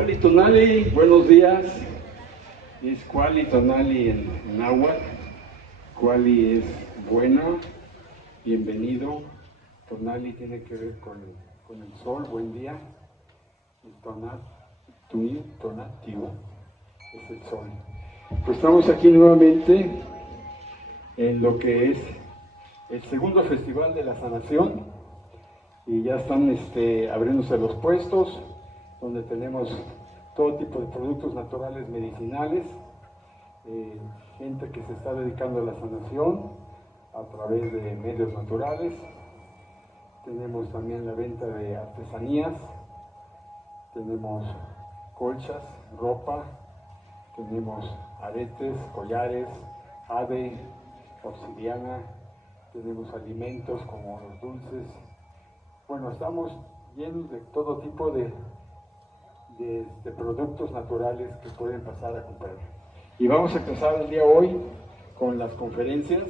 Kuali Tonali, buenos días. Es Kuali Tonali en náhuatl. Kuali es buena, bienvenido. Tonali tiene que ver con el sol, buen día. Y Tonatiuh es el sol. Pues estamos aquí nuevamente en lo que es el segundo Festival de la Sanación y ya están abriéndose los puestos donde tenemos todo tipo de productos naturales medicinales, gente que se está dedicando a la sanación a través de medios naturales. Tenemos también la venta de artesanías, tenemos colchas, ropa, tenemos aretes, collares, jade, obsidiana, tenemos alimentos como los dulces. Bueno, estamos llenos de todo tipo de productos naturales que pueden pasar a comprar. Y vamos a empezar el día hoy con las conferencias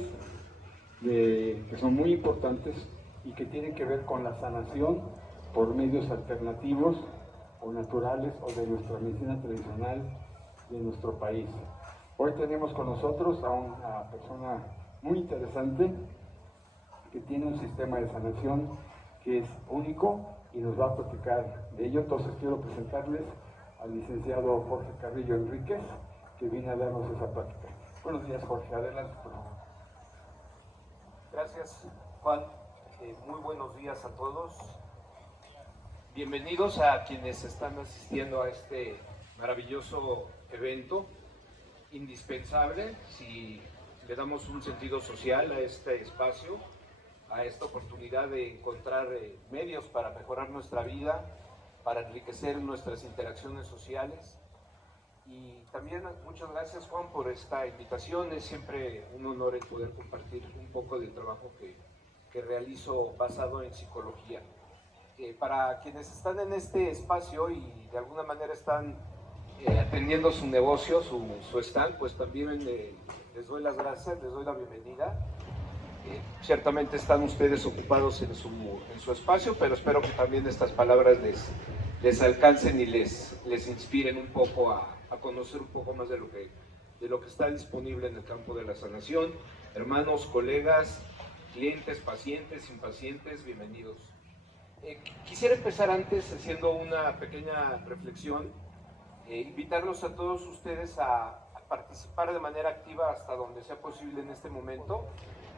que son muy importantes y que tienen que ver con la sanación por medios alternativos o naturales o de nuestra medicina tradicional de nuestro país. Hoy tenemos con nosotros a una persona muy interesante que tiene un sistema de sanación que es único y nos va a platicar de ello. Entonces quiero presentarles al licenciado Jorge Carrillo Enríquez, que viene a darnos esa plática. Buenos días, Jorge, adelante por favor. Gracias, Juan. Muy buenos días a todos. Bienvenidos a quienes están asistiendo a este maravilloso evento, indispensable si le damos un sentido social a este espacio, a esta oportunidad de encontrar medios para mejorar nuestra vida, para enriquecer nuestras interacciones sociales. Y también muchas gracias, Juan, por esta invitación. Es siempre un honor el poder compartir un poco del trabajo que realizo basado en psicología. Para quienes están en este espacio y de alguna manera están atendiendo su negocio, su stand, pues también les doy las gracias, les doy la bienvenida. Ciertamente están ustedes ocupados en su espacio, pero espero que también estas palabras les alcancen y les inspiren un poco a conocer un poco más de lo que está disponible en el campo de la sanación. Hermanos, colegas, clientes, pacientes, impacientes, bienvenidos. Quisiera empezar antes haciendo una pequeña reflexión, invitarlos a todos ustedes a participar de manera activa hasta donde sea posible en este momento.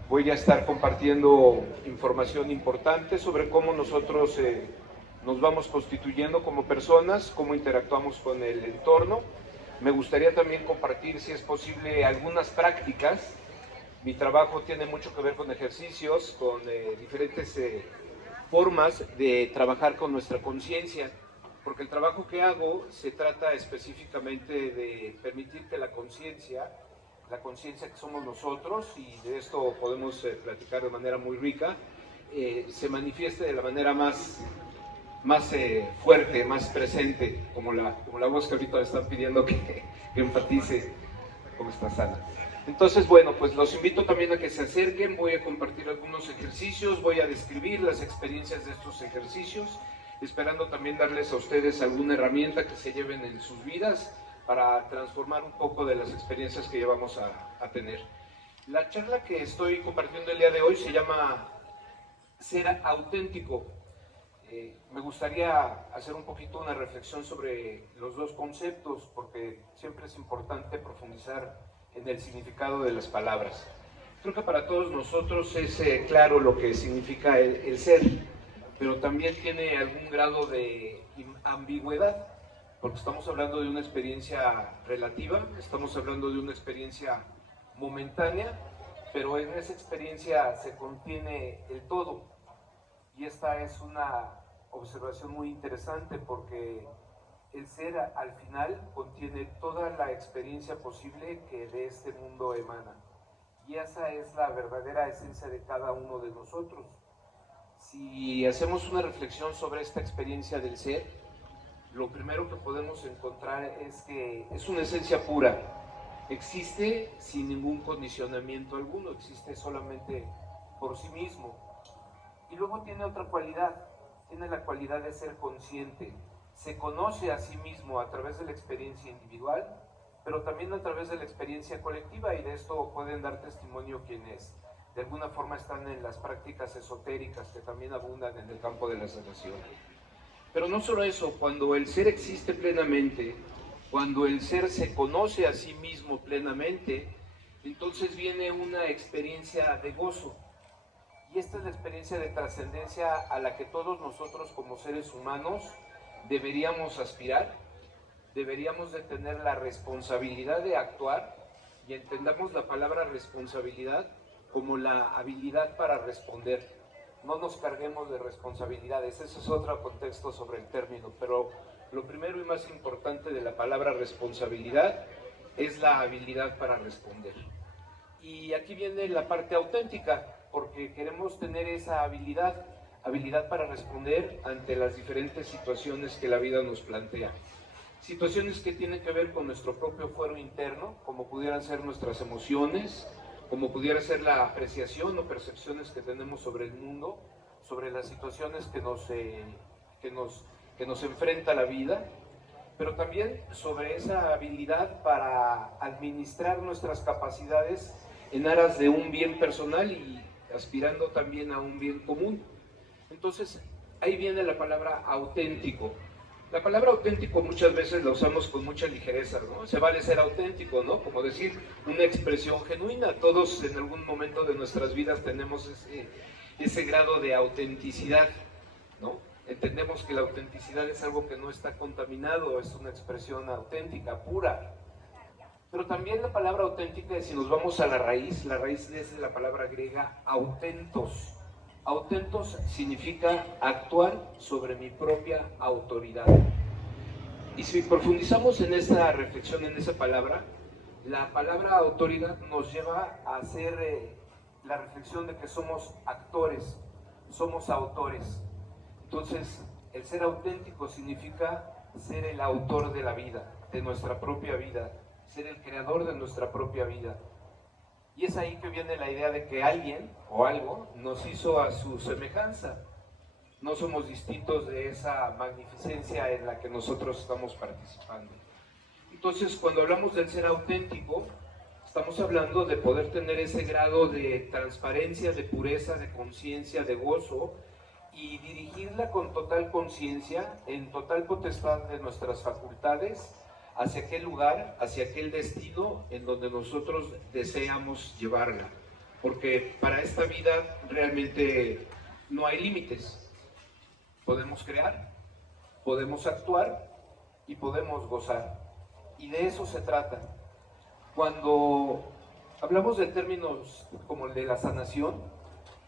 Voy a estar compartiendo información importante sobre cómo nosotros nos vamos constituyendo como personas, cómo interactuamos con el entorno. Me gustaría también compartir, si es posible, algunas prácticas. Mi trabajo tiene mucho que ver con ejercicios, con diferentes formas de trabajar con nuestra conciencia, porque el trabajo que hago se trata específicamente de permitir que la conciencia que somos nosotros, y de esto podemos platicar de manera muy rica, se manifieste de la manera más fuerte, más presente, como la voz que ahorita están pidiendo que enfatice cómo está sana. Entonces, bueno, pues los invito también a que se acerquen. Voy a compartir algunos ejercicios, voy a describir las experiencias de estos ejercicios, esperando también darles a ustedes alguna herramienta que se lleven en sus vidas para transformar un poco de las experiencias que llevamos a tener. La charla que estoy compartiendo el día de hoy se llama Ser auténtico. Me gustaría hacer un poquito una reflexión sobre los dos conceptos, porque siempre es importante profundizar en el significado de las palabras. Creo que para todos nosotros es claro lo que significa el ser, pero también tiene algún grado de ambigüedad, porque estamos hablando de una experiencia relativa, estamos hablando de una experiencia momentánea, pero en esa experiencia se contiene el todo. Y esta es una observación muy interesante porque el ser al final contiene toda la experiencia posible que de este mundo emana. Y esa es la verdadera esencia de cada uno de nosotros. Si hacemos una reflexión sobre esta experiencia del ser, lo primero que podemos encontrar es que es una esencia pura. Existe sin ningún condicionamiento alguno, existe solamente por sí mismo. Y luego tiene otra cualidad, tiene la cualidad de ser consciente. se conoce a sí mismo a través de la experiencia individual, pero también a través de la experiencia colectiva, y de esto pueden dar testimonio quienes de alguna forma están en las prácticas esotéricas que también abundan en el campo de la sanación. Pero no solo eso, cuando el ser existe plenamente, cuando el ser se conoce a sí mismo plenamente, entonces viene una experiencia de gozo. Y esta es la experiencia de trascendencia a la que todos nosotros como seres humanos deberíamos aspirar, deberíamos de tener la responsabilidad de actuar, y entendamos la palabra responsabilidad como la habilidad para responder. No nos carguemos de responsabilidades, ese es otro contexto sobre el término, pero lo primero y más importante de la palabra responsabilidad es la habilidad para responder. Y aquí viene la parte auténtica, porque queremos tener esa habilidad para responder ante las diferentes situaciones que la vida nos plantea. Situaciones que tienen que ver con nuestro propio fuero interno, como pudieran ser nuestras emociones, como pudiera ser la apreciación o percepciones que tenemos sobre el mundo, sobre las situaciones que nos enfrenta la vida, pero también sobre esa habilidad para administrar nuestras capacidades en aras de un bien personal y aspirando también a un bien común. Entonces, ahí viene la palabra auténtico. La palabra auténtico muchas veces la usamos con mucha ligereza, ¿no? Se vale ser auténtico, ¿no? Como decir una expresión genuina. Todos en algún momento de nuestras vidas tenemos ese grado de autenticidad, ¿no? Entendemos que la autenticidad es algo que no está contaminado, es una expresión auténtica, pura. Pero también la palabra auténtica, si nos vamos a la raíz es la palabra griega autentos. Autentos significa actuar sobre mi propia autoridad. Y si profundizamos en esa reflexión, en esa palabra, la palabra autoridad nos lleva a hacer la reflexión de que somos actores, somos autores. Entonces, el ser auténtico significa ser el autor de la vida, de nuestra propia vida, ser el creador de nuestra propia vida. Y es ahí que viene la idea de que alguien o algo nos hizo a su semejanza. No somos distintos de esa magnificencia en la que nosotros estamos participando. Entonces, cuando hablamos del ser auténtico, estamos hablando de poder tener ese grado de transparencia, de pureza, de conciencia, de gozo, y dirigirla con total conciencia, en total potestad de nuestras facultades, hacia aquel lugar, hacia aquel destino en donde nosotros deseamos llevarla. Porque para esta vida realmente no hay límites. Podemos crear, podemos actuar y podemos gozar. Y de eso se trata. Cuando hablamos de términos como el de la sanación,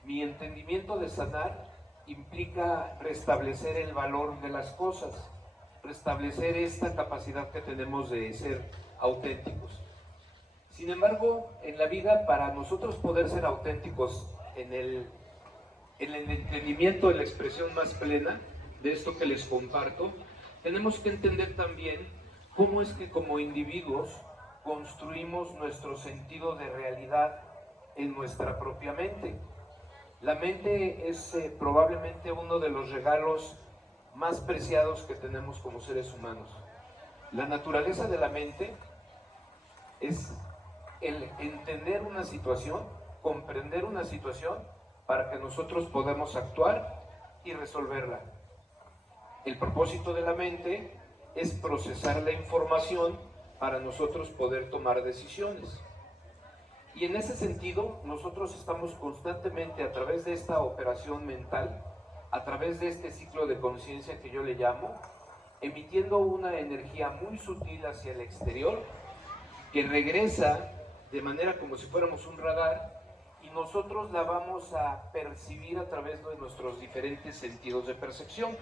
mi entendimiento de sanar implica restablecer el valor de las cosas, restablecer esta capacidad que tenemos de ser auténticos. Sin embargo, en la vida, para nosotros poder ser auténticos en el entendimiento, en la expresión más plena de esto que les comparto, tenemos que entender también cómo es que como individuos construimos nuestro sentido de realidad en nuestra propia mente. La mente es probablemente uno de los regalos más preciados que tenemos como seres humanos. La naturaleza de la mente es el entender una situación, comprender una situación para que nosotros podamos actuar y resolverla. El propósito de la mente es procesar la información para nosotros poder tomar decisiones. Y en ese sentido, nosotros estamos constantemente a través de esta operación mental, a través de este ciclo de conciencia que yo le llamo, emitiendo una energía muy sutil hacia el exterior, que regresa de manera como si fuéramos un radar, y nosotros la vamos a percibir a través de nuestros diferentes sentidos de percepción.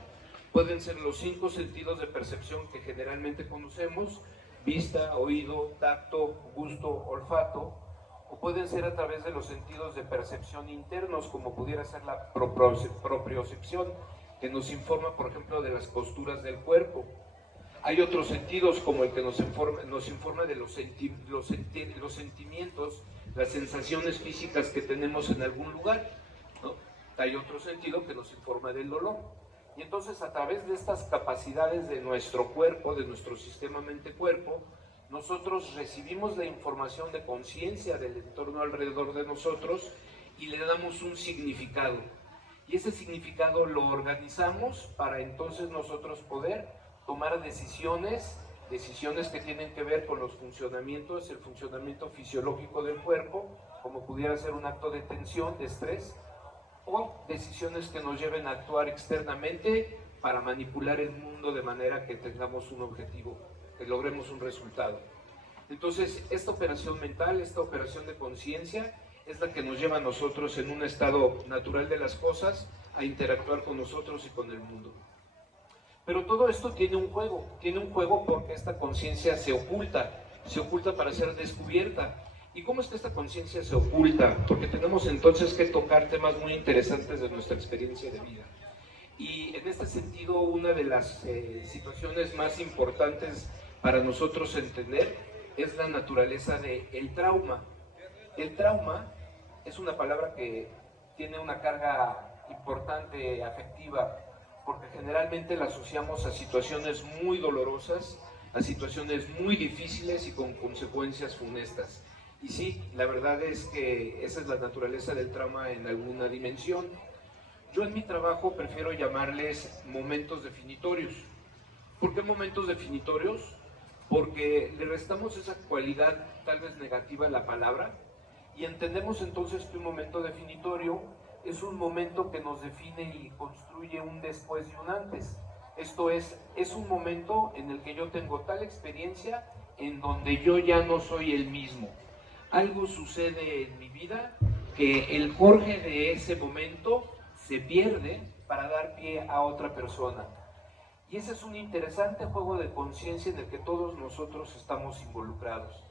Pueden ser los 5 sentidos de percepción que generalmente conocemos: vista, oído, tacto, gusto, olfato, o pueden ser a través de los sentidos de percepción internos, como pudiera ser la propriocepción, que nos informa, por ejemplo, de las posturas del cuerpo. Hay otros sentidos, como el que nos informa de los sentimientos, las sensaciones físicas que tenemos en algún lugar, ¿no? Hay otro sentido que nos informa del dolor. Y entonces a través de estas capacidades de nuestro cuerpo, de nuestro sistema mente-cuerpo, nosotros recibimos la información de conciencia del entorno alrededor de nosotros y le damos un significado. Y ese significado lo organizamos para entonces nosotros poder tomar decisiones que tienen que ver con los funcionamientos, el funcionamiento fisiológico del cuerpo, como pudiera ser un acto de tensión, de estrés, o decisiones que nos lleven a actuar externamente para manipular el mundo de manera que tengamos un objetivo, que logremos un resultado. Entonces, esta operación mental, esta operación de conciencia, es la que nos lleva a nosotros en un estado natural de las cosas a interactuar con nosotros y con el mundo. Pero todo esto tiene un juego porque esta conciencia se oculta para ser descubierta. ¿Y cómo es que esta conciencia se oculta? Porque tenemos entonces que tocar temas muy interesantes de nuestra experiencia de vida. Y en este sentido, una de las situaciones más importantes para nosotros entender es la naturaleza del trauma. El trauma es una palabra que tiene una carga importante afectiva, porque generalmente la asociamos a situaciones muy dolorosas, a situaciones muy difíciles y con consecuencias funestas. Y sí, la verdad es que esa es la naturaleza del trauma en alguna dimensión. Yo en mi trabajo prefiero llamarles momentos definitorios. ¿Por qué momentos definitorios? Porque le restamos esa cualidad tal vez negativa a la palabra y entendemos entonces que un momento definitorio es un momento que nos define y construye un después y un antes. Esto es un momento en el que yo tengo tal experiencia en donde yo ya no soy el mismo. Algo sucede en mi vida que el Jorge de ese momento se pierde para dar pie a otra persona. Y ese es un interesante juego de conciencia en el que todos nosotros estamos involucrados.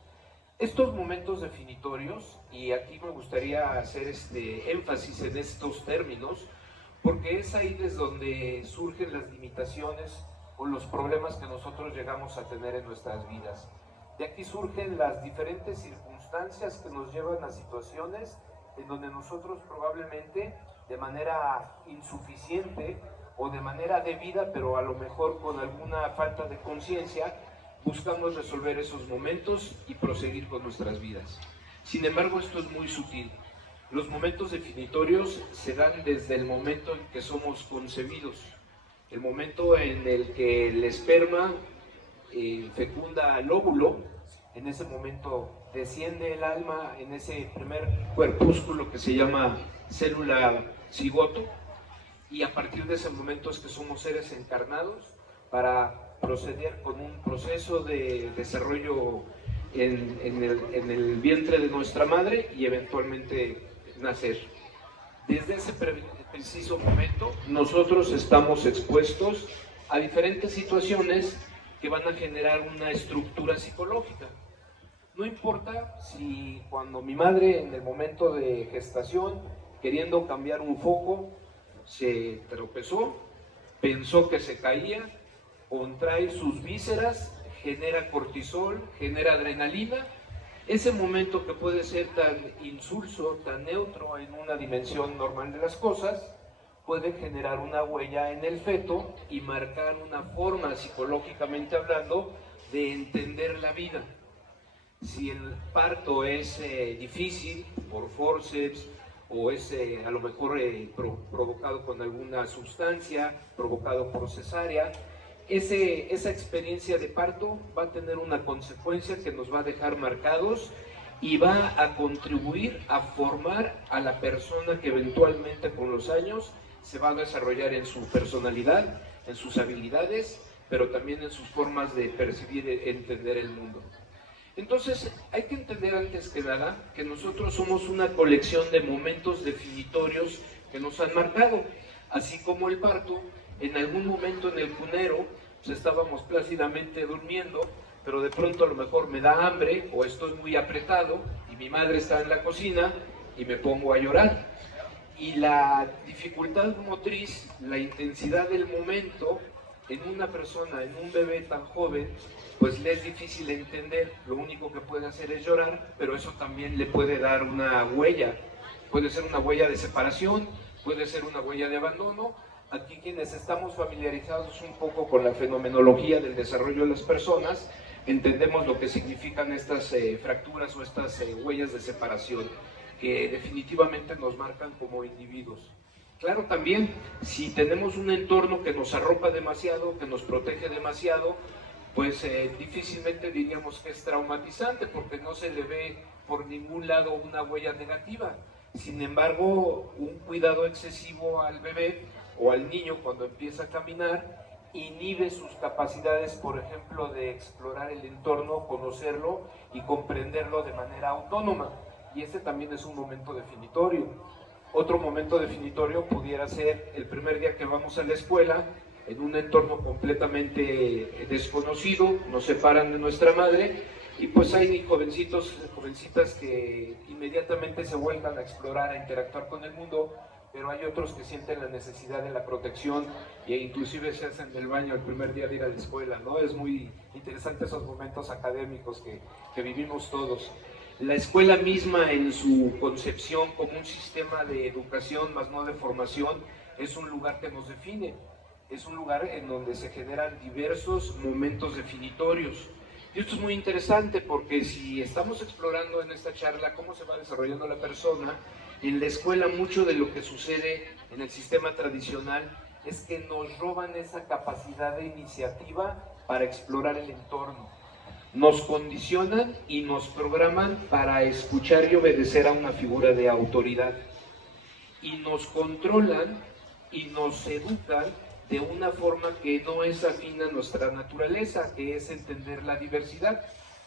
Estos momentos definitorios, y aquí me gustaría hacer énfasis en estos términos, porque es ahí desde donde surgen las limitaciones o los problemas que nosotros llegamos a tener en nuestras vidas. De aquí surgen las diferentes circunstancias que nos llevan a situaciones en donde nosotros probablemente de manera insuficiente o de manera debida, pero a lo mejor con alguna falta de conciencia, buscamos resolver esos momentos y proseguir con nuestras vidas. Sin embargo, esto es muy sutil. Los momentos definitorios se dan desde el momento en que somos concebidos, el momento en el que el esperma fecunda al óvulo. En ese momento desciende el alma en ese primer cuerpúsculo que se llama célula cigoto, y a partir de ese momento es que somos seres encarnados para proceder con un proceso de desarrollo en el vientre de nuestra madre y eventualmente nacer. Desde ese preciso momento nosotros estamos expuestos a diferentes situaciones que van a generar una estructura psicológica. No importa si cuando mi madre en el momento de gestación, queriendo cambiar un foco, se tropezó, pensó que se caía, contrae sus vísceras, genera cortisol, genera adrenalina. Ese momento que puede ser tan insulso, tan neutro en una dimensión normal de las cosas, puede generar una huella en el feto y marcar una forma, psicológicamente hablando, de entender la vida. Si el parto es difícil por forceps o es a lo mejor provocado con alguna sustancia, provocado por cesárea, esa experiencia de parto va a tener una consecuencia que nos va a dejar marcados y va a contribuir a formar a la persona que eventualmente con los años se va a desarrollar en su personalidad, en sus habilidades, pero también en sus formas de percibir y entender el mundo. Entonces, hay que entender antes que nada que nosotros somos una colección de momentos definitorios que nos han marcado, así como el parto. En algún momento en el cunero, pues estábamos plácidamente durmiendo, pero de pronto a lo mejor me da hambre o estoy muy apretado y mi madre está en la cocina y me pongo a llorar. Y la dificultad motriz, la intensidad del momento en una persona, en un bebé tan joven, pues le es difícil entender. Lo único que puede hacer es llorar, pero eso también le puede dar una huella. Puede ser una huella de separación, puede ser una huella de abandono, Aquí quienes estamos familiarizados un poco con la fenomenología del desarrollo de las personas, entendemos lo que significan estas fracturas o estas huellas de separación, que definitivamente nos marcan como individuos. Claro, también, si tenemos un entorno que nos arropa demasiado, que nos protege demasiado, pues difícilmente diríamos que es traumatizante, porque no se le ve por ningún lado una huella negativa. Sin embargo, un cuidado excesivo al bebé o al niño cuando empieza a caminar inhibe sus capacidades, por ejemplo, de explorar el entorno, conocerlo y comprenderlo de manera autónoma. Y ese también es un momento definitorio. Otro momento definitorio pudiera ser el primer día que vamos a la escuela, en un entorno completamente desconocido, nos separan de nuestra madre y pues hay jovencitos, jovencitas que inmediatamente se vuelcan a explorar, a interactuar con el mundo, pero hay otros que sienten la necesidad de la protección e inclusive se hacen del baño el primer día de ir a la escuela, ¿no? Es muy interesante esos momentos académicos que vivimos todos. La escuela misma en su concepción como un sistema de educación, más no de formación, es un lugar que nos define, es un lugar en donde se generan diversos momentos definitorios. Y esto es muy interesante porque si estamos explorando en esta charla cómo se va desarrollando la persona, en la escuela mucho de lo que sucede en el sistema tradicional es que nos roban esa capacidad de iniciativa para explorar el entorno. Nos condicionan y nos programan para escuchar y obedecer a una figura de autoridad. Y nos controlan y nos educan de una forma que no es afín a nuestra naturaleza, que es entender la diversidad.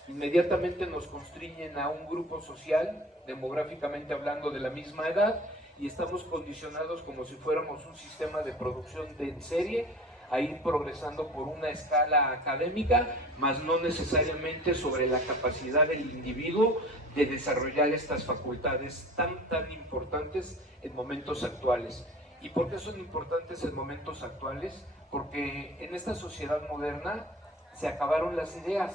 Inmediatamente nos constriñen a un grupo social, demográficamente hablando, de la misma edad, y estamos condicionados como si fuéramos un sistema de producción en serie, a ir progresando por una escala académica, mas no necesariamente sobre la capacidad del individuo de desarrollar estas facultades tan importantes en momentos actuales. ¿Y por qué son importantes en momentos actuales? Porque en esta sociedad moderna se acabaron las ideas,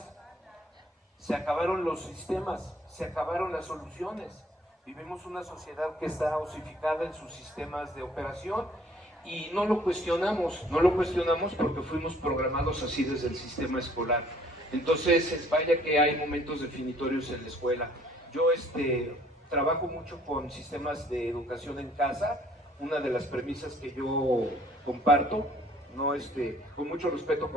se acabaron los sistemas, se acabaron las soluciones. Vivimos una sociedad que está osificada en sus sistemas de operación y no lo cuestionamos porque fuimos programados así desde el sistema escolar. Entonces, vaya que hay momentos definitorios en la escuela. Yo trabajo mucho con sistemas de educación en casa. Una de las premisas que yo comparto, no con mucho respeto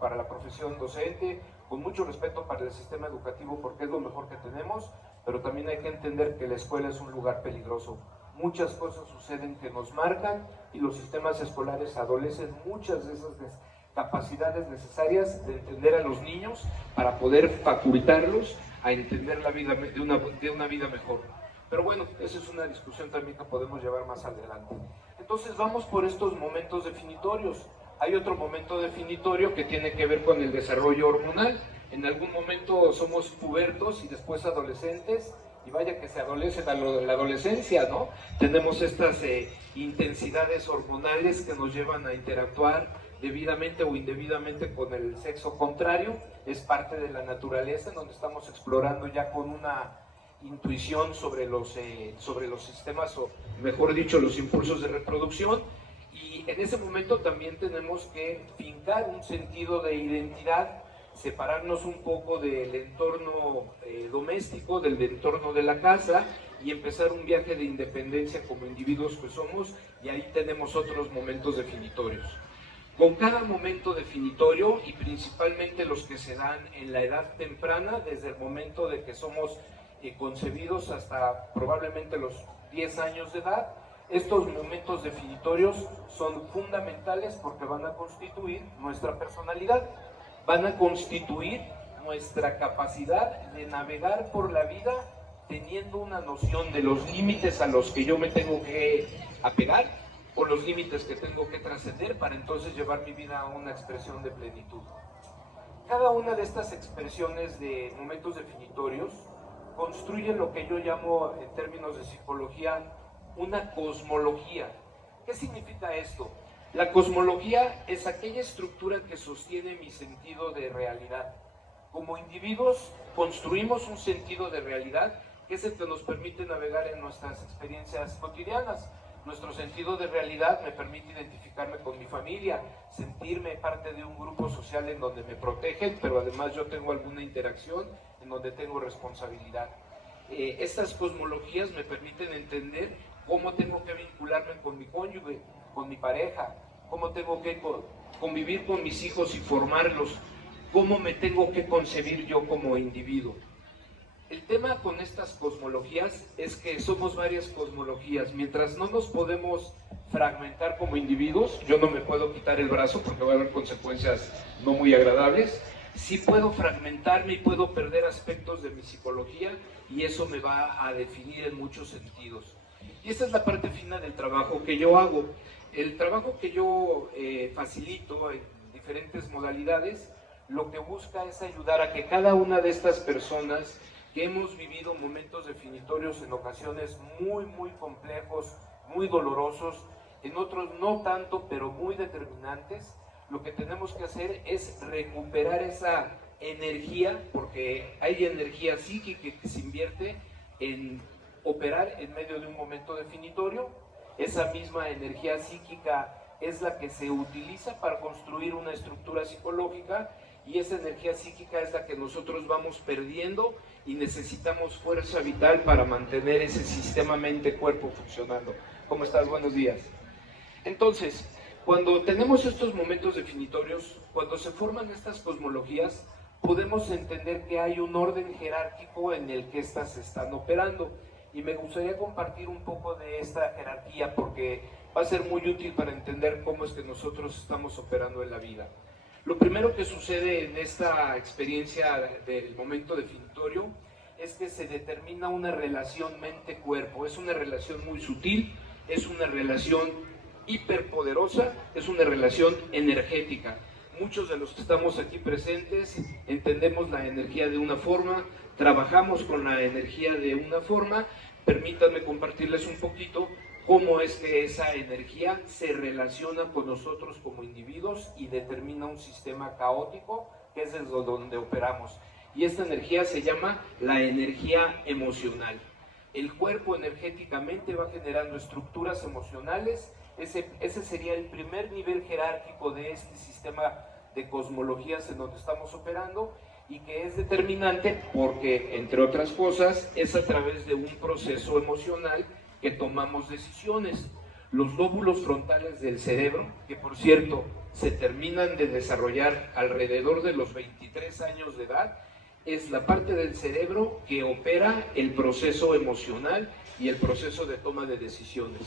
para la profesión docente, con mucho respeto para el sistema educativo porque es lo mejor que tenemos, pero también hay que entender que la escuela es un lugar peligroso. Muchas cosas suceden que nos marcan y los sistemas escolares adolecen muchas de esas capacidades necesarias de entender a los niños para poder facultarlos a entender la vida de una vida mejor. Pero bueno, esa es una discusión también que podemos llevar más adelante. Entonces vamos por estos momentos definitorios. Hay otro momento definitorio que tiene que ver con el desarrollo hormonal. En algún momento somos pubertos y después adolescentes, y vaya que se adolecen a la adolescencia, ¿no? Tenemos estas intensidades hormonales que nos llevan a interactuar debidamente o indebidamente con el sexo contrario. Es parte de la naturaleza en donde estamos explorando ya con una intuición sobre los sistemas, o mejor dicho, los impulsos de reproducción. Y en ese momento también tenemos que fincar un sentido de identidad, separarnos un poco del entorno doméstico, del entorno de la casa, y empezar un viaje de independencia como individuos que somos, y ahí tenemos otros momentos definitorios. Con cada momento definitorio, y principalmente los que se dan en la edad temprana, desde el momento de que somos concebidos hasta probablemente los 10 años de edad, estos momentos definitorios son fundamentales porque van a constituir nuestra personalidad, van a constituir nuestra capacidad de navegar por la vida teniendo una noción de los límites a los que yo me tengo que apegar o los límites que tengo que trascender para entonces llevar mi vida a una expresión de plenitud. Cada una de estas expresiones de momentos definitorios construye lo que yo llamo en términos de psicología una cosmología. ¿Qué significa esto? La cosmología es aquella estructura que sostiene mi sentido de realidad. Como individuos construimos un sentido de realidad que es el que nos permite navegar en nuestras experiencias cotidianas. Nuestro sentido de realidad me permite identificarme con mi familia, sentirme parte de un grupo social en donde me protegen, pero además yo tengo alguna interacción en donde tengo responsabilidad. Estas cosmologías me permiten entender cómo tengo que vincularme con mi cónyuge, con mi pareja, cómo tengo que convivir con mis hijos y formarlos, cómo me tengo que concebir yo como individuo. El tema con estas cosmologías es que somos varias cosmologías. Mientras no nos podemos fragmentar como individuos, yo no me puedo quitar el brazo porque va a haber consecuencias no muy agradables. Sí puedo fragmentarme y puedo perder aspectos de mi psicología y eso me va a definir en muchos sentidos. Y esa es la parte fina del trabajo que yo hago. El trabajo que yo facilito en diferentes modalidades, lo que busca es ayudar a que cada una de estas personas que hemos vivido momentos definitorios en ocasiones muy complejos, muy dolorosos, en otros no tanto, pero muy determinantes, lo que tenemos que hacer es recuperar esa energía, porque hay energía psíquica que se invierte en operar en medio de un momento definitorio. Esa misma energía psíquica es la que se utiliza para construir una estructura psicológica y esa energía psíquica es la que nosotros vamos perdiendo y necesitamos fuerza vital para mantener ese sistema mente-cuerpo funcionando. ¿Cómo estás? Buenos días. Entonces, cuando tenemos estos momentos definitorios, cuando se forman estas cosmologías, podemos entender que hay un orden jerárquico en el que estas están operando. Y me gustaría compartir un poco de esta jerarquía porque va a ser muy útil para entender cómo es que nosotros estamos operando en la vida. Lo primero que sucede en esta experiencia del momento definitorio es que se determina una relación mente-cuerpo. Es una relación muy sutil, es una relación hiperpoderosa, es una relación energética. Muchos de los que estamos aquí presentes entendemos la energía de una forma, trabajamos con la energía de una forma. Permítanme compartirles un poquito cómo es que esa energía se relaciona con nosotros como individuos y determina un sistema caótico que es desde donde operamos. Y esta energía se llama la energía emocional. El cuerpo energéticamente va generando estructuras emocionales. Ese sería el primer nivel jerárquico de este sistema de cosmologías en donde estamos operando y que es determinante porque, entre otras cosas, es a través de un proceso emocional que tomamos decisiones. Los lóbulos frontales del cerebro, que por cierto se terminan de desarrollar alrededor de los 23 años de edad, es la parte del cerebro que opera el proceso emocional y el proceso de toma de decisiones.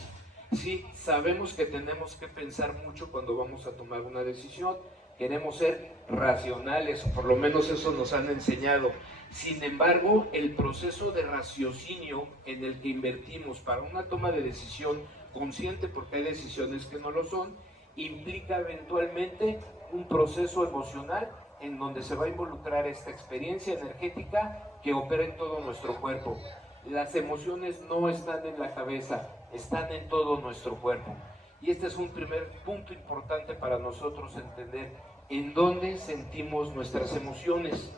Sí, sabemos que tenemos que pensar mucho cuando vamos a tomar una decisión, queremos ser racionales, o por lo menos eso nos han enseñado. Sin embargo, el proceso de raciocinio en el que invertimos para una toma de decisión consciente, porque hay decisiones que no lo son, implica eventualmente un proceso emocional en donde se va a involucrar esta experiencia energética que opera en todo nuestro cuerpo. Las emociones no están en la cabeza, están en todo nuestro cuerpo. Y este es un primer punto importante para nosotros entender en dónde sentimos nuestras emociones.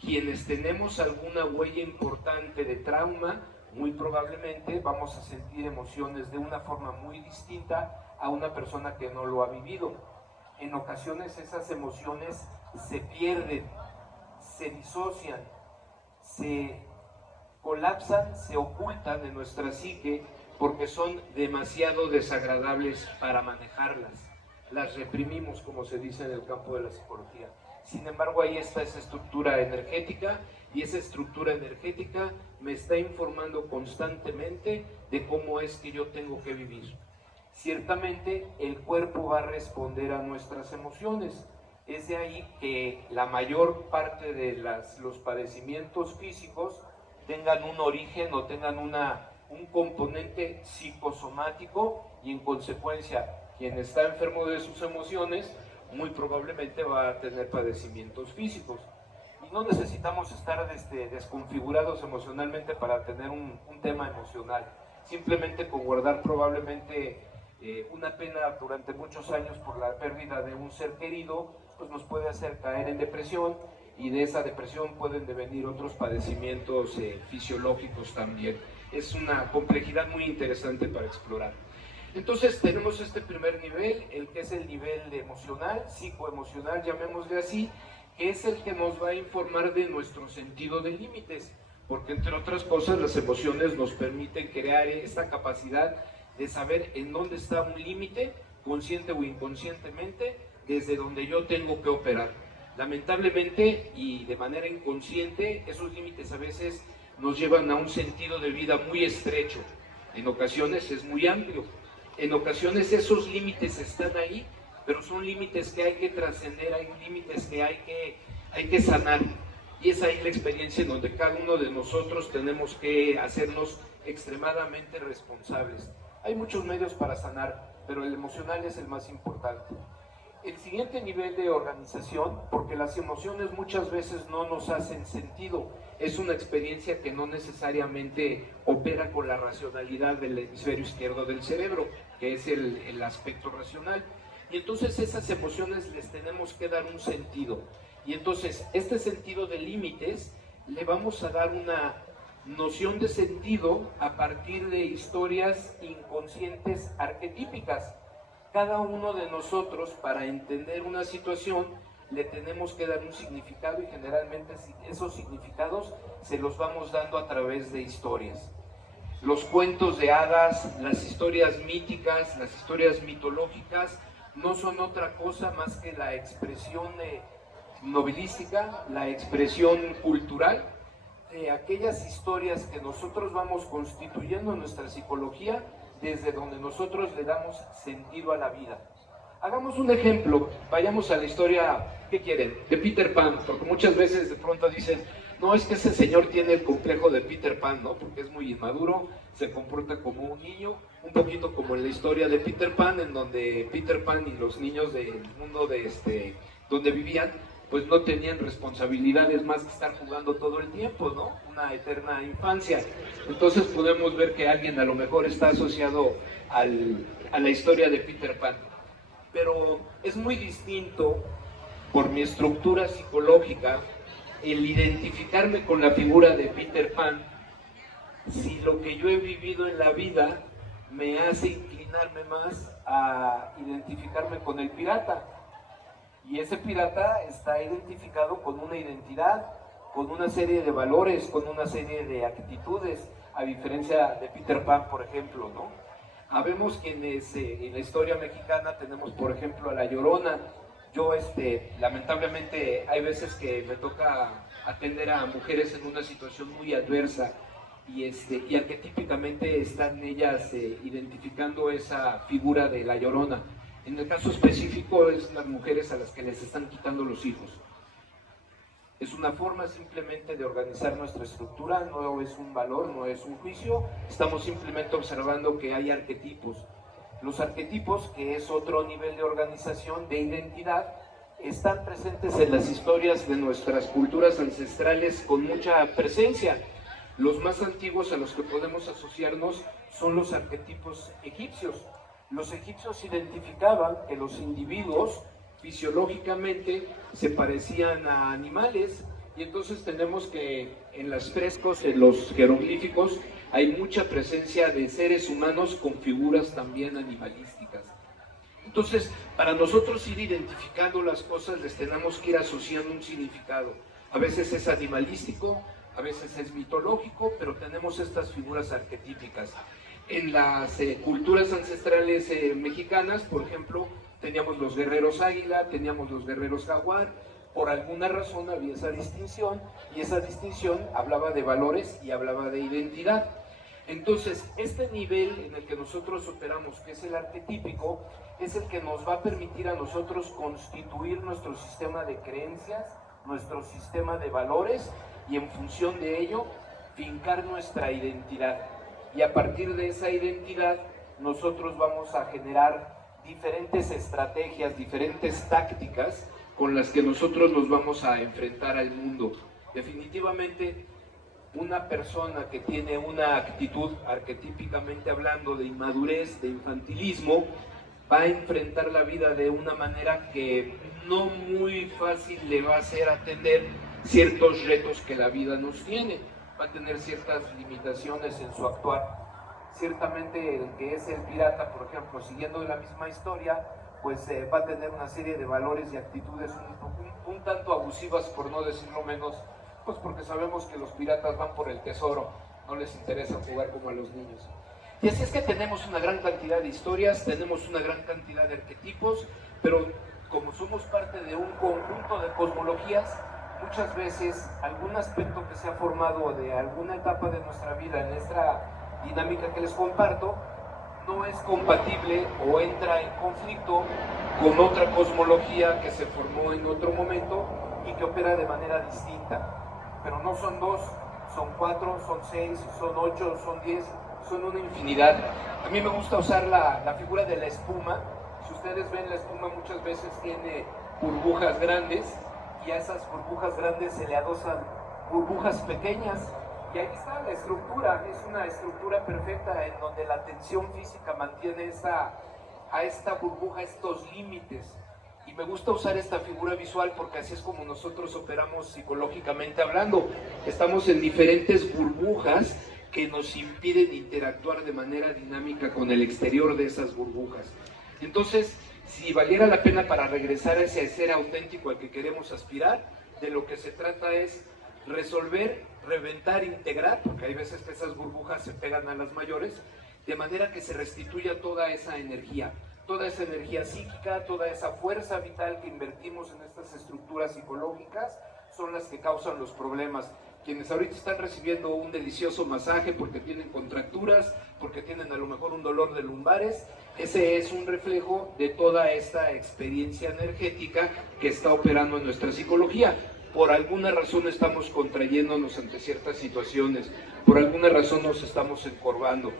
Quienes tenemos alguna huella importante de trauma, muy probablemente vamos a sentir emociones de una forma muy distinta a una persona que no lo ha vivido. En ocasiones esas emociones se pierden, se disocian, se colapsan, se ocultan en nuestra psique porque son demasiado desagradables para manejarlas. Las reprimimos, como se dice en el campo de la psicología. Sin embargo, ahí está esa estructura energética y esa estructura energética me está informando constantemente de cómo es que yo tengo que vivir. Ciertamente, el cuerpo va a responder a nuestras emociones. Es de ahí que la mayor parte de los padecimientos físicos tengan un origen o tengan un componente psicosomático y en consecuencia quien está enfermo de sus emociones muy probablemente va a tener padecimientos físicos. Y no necesitamos estar desconfigurados emocionalmente para tener un tema emocional. Simplemente con guardar probablemente una pena durante muchos años por la pérdida de un ser querido, pues nos puede hacer caer en depresión y de esa depresión pueden devenir otros padecimientos fisiológicos también. Es una complejidad muy interesante para explorar. Entonces tenemos este primer nivel, el que es el nivel emocional, psicoemocional, llamémosle así, que es el que nos va a informar de nuestro sentido de límites, porque entre otras cosas las emociones nos permiten crear esta capacidad de saber en dónde está un límite, consciente o inconscientemente, desde donde yo tengo que operar. Lamentablemente y de manera inconsciente, esos límites a veces nos llevan a un sentido de vida muy estrecho, en ocasiones es muy amplio, en ocasiones esos límites están ahí, pero son límites que hay que trascender, hay límites que hay que sanar. Y es ahí la experiencia en donde cada uno de nosotros tenemos que hacernos extremadamente responsables. Hay muchos medios para sanar, pero el emocional es el más importante. El siguiente nivel de organización, porque las emociones muchas veces no nos hacen sentido, es una experiencia que no necesariamente opera con la racionalidad del hemisferio izquierdo del cerebro, que es el aspecto racional. Y entonces esas emociones les tenemos que dar un sentido. Y entonces este sentido de límites le vamos a dar una noción de sentido a partir de historias inconscientes arquetípicas. Cada uno de nosotros, para entender una situación, le tenemos que dar un significado y generalmente esos significados se los vamos dando a través de historias. Los cuentos de hadas, las historias míticas, las historias mitológicas, no son otra cosa más que la expresión novelística, la expresión cultural de aquellas historias que nosotros vamos constituyendo en nuestra psicología, desde donde nosotros le damos sentido a la vida. Hagamos un ejemplo, vayamos a la historia, ¿qué quieren? De Peter Pan, porque muchas veces de pronto dicen, no, es que ese señor tiene el complejo de Peter Pan, ¿no? Porque es muy inmaduro, se comporta como un niño, un poquito como en la historia de Peter Pan, en donde Peter Pan y los niños del mundo donde vivían, pues no tenían responsabilidades más que estar jugando todo el tiempo, ¿no? Una eterna infancia. Entonces podemos ver que alguien a lo mejor está asociado a la historia de Peter Pan. Pero es muy distinto, por mi estructura psicológica, el identificarme con la figura de Peter Pan, si lo que yo he vivido en la vida me hace inclinarme más a identificarme con el pirata. Y ese pirata está identificado con una identidad, con una serie de valores, con una serie de actitudes, a diferencia de Peter Pan, por ejemplo, ¿no? Habemos quienes en la historia mexicana tenemos, por ejemplo, a La Llorona. Yo, lamentablemente, hay veces que me toca atender a mujeres en una situación muy adversa y arquetípicamente están ellas identificando esa figura de La Llorona. En el caso específico es las mujeres a las que les están quitando los hijos. Es una forma simplemente de organizar nuestra estructura, no es un valor, no es un juicio, estamos simplemente observando que hay arquetipos. Los arquetipos, que es otro nivel de organización, de identidad, están presentes en las historias de nuestras culturas ancestrales con mucha presencia. Los más antiguos a los que podemos asociarnos son los arquetipos egipcios. Los egipcios identificaban que los individuos fisiológicamente se parecían a animales y entonces tenemos que en los frescos, en los jeroglíficos, hay mucha presencia de seres humanos con figuras también animalísticas. Entonces, para nosotros ir identificando las cosas les tenemos que ir asociando un significado. A veces es animalístico, a veces es mitológico, pero tenemos estas figuras arquetípicas. En las culturas ancestrales mexicanas, por ejemplo, teníamos los guerreros águila, teníamos los guerreros jaguar. Por alguna razón había esa distinción, y esa distinción hablaba de valores y hablaba de identidad. Entonces, este nivel en el que nosotros operamos, que es el arquetípico, es el que nos va a permitir a nosotros constituir nuestro sistema de creencias, nuestro sistema de valores, y en función de ello, fincar nuestra identidad. Y a partir de esa identidad, nosotros vamos a generar diferentes estrategias, diferentes tácticas con las que nosotros nos vamos a enfrentar al mundo. Definitivamente, una persona que tiene una actitud, arquetípicamente hablando, de inmadurez, de infantilismo, va a enfrentar la vida de una manera que no muy fácil le va a hacer atender ciertos retos que la vida nos tiene. Va a tener ciertas limitaciones en su actuar. Ciertamente el que es el pirata, por ejemplo, siguiendo la misma historia, pues va a tener una serie de valores y actitudes un tanto abusivas, por no decirlo menos, pues porque sabemos que los piratas van por el tesoro, no les interesa jugar como a los niños. Y así es que tenemos una gran cantidad de historias, tenemos una gran cantidad de arquetipos, pero como somos parte de un conjunto de cosmologías, muchas veces algún aspecto que se ha formado de alguna etapa de nuestra vida en esta dinámica que les comparto, no es compatible o entra en conflicto con otra cosmología que se formó en otro momento y que opera de manera distinta. Pero no son dos, son 4, son 6, son 8, son 10, son una infinidad. A mí me gusta usar la figura de la espuma. Si ustedes ven, la espuma muchas veces tiene burbujas grandes y a esas burbujas grandes se le adosan burbujas pequeñas. Y ahí está la estructura, es una estructura perfecta en donde la tensión física mantiene a esta burbuja estos límites. Y me gusta usar esta figura visual porque así es como nosotros operamos psicológicamente hablando. Estamos en diferentes burbujas que nos impiden interactuar de manera dinámica con el exterior de esas burbujas. Entonces, si valiera la pena para regresar a ese ser auténtico al que queremos aspirar, de lo que se trata es resolver, reventar, integrar, porque hay veces que esas burbujas se pegan a las mayores, de manera que se restituya toda esa energía psíquica, toda esa fuerza vital que invertimos en estas estructuras psicológicas, son las que causan los problemas. Quienes ahorita están recibiendo un delicioso masaje porque tienen contracturas, porque tienen a lo mejor un dolor de lumbares, ese es un reflejo de toda esta experiencia energética que está operando en nuestra psicología. Por alguna razón estamos contrayéndonos ante ciertas situaciones, por alguna razón nos estamos encorvando.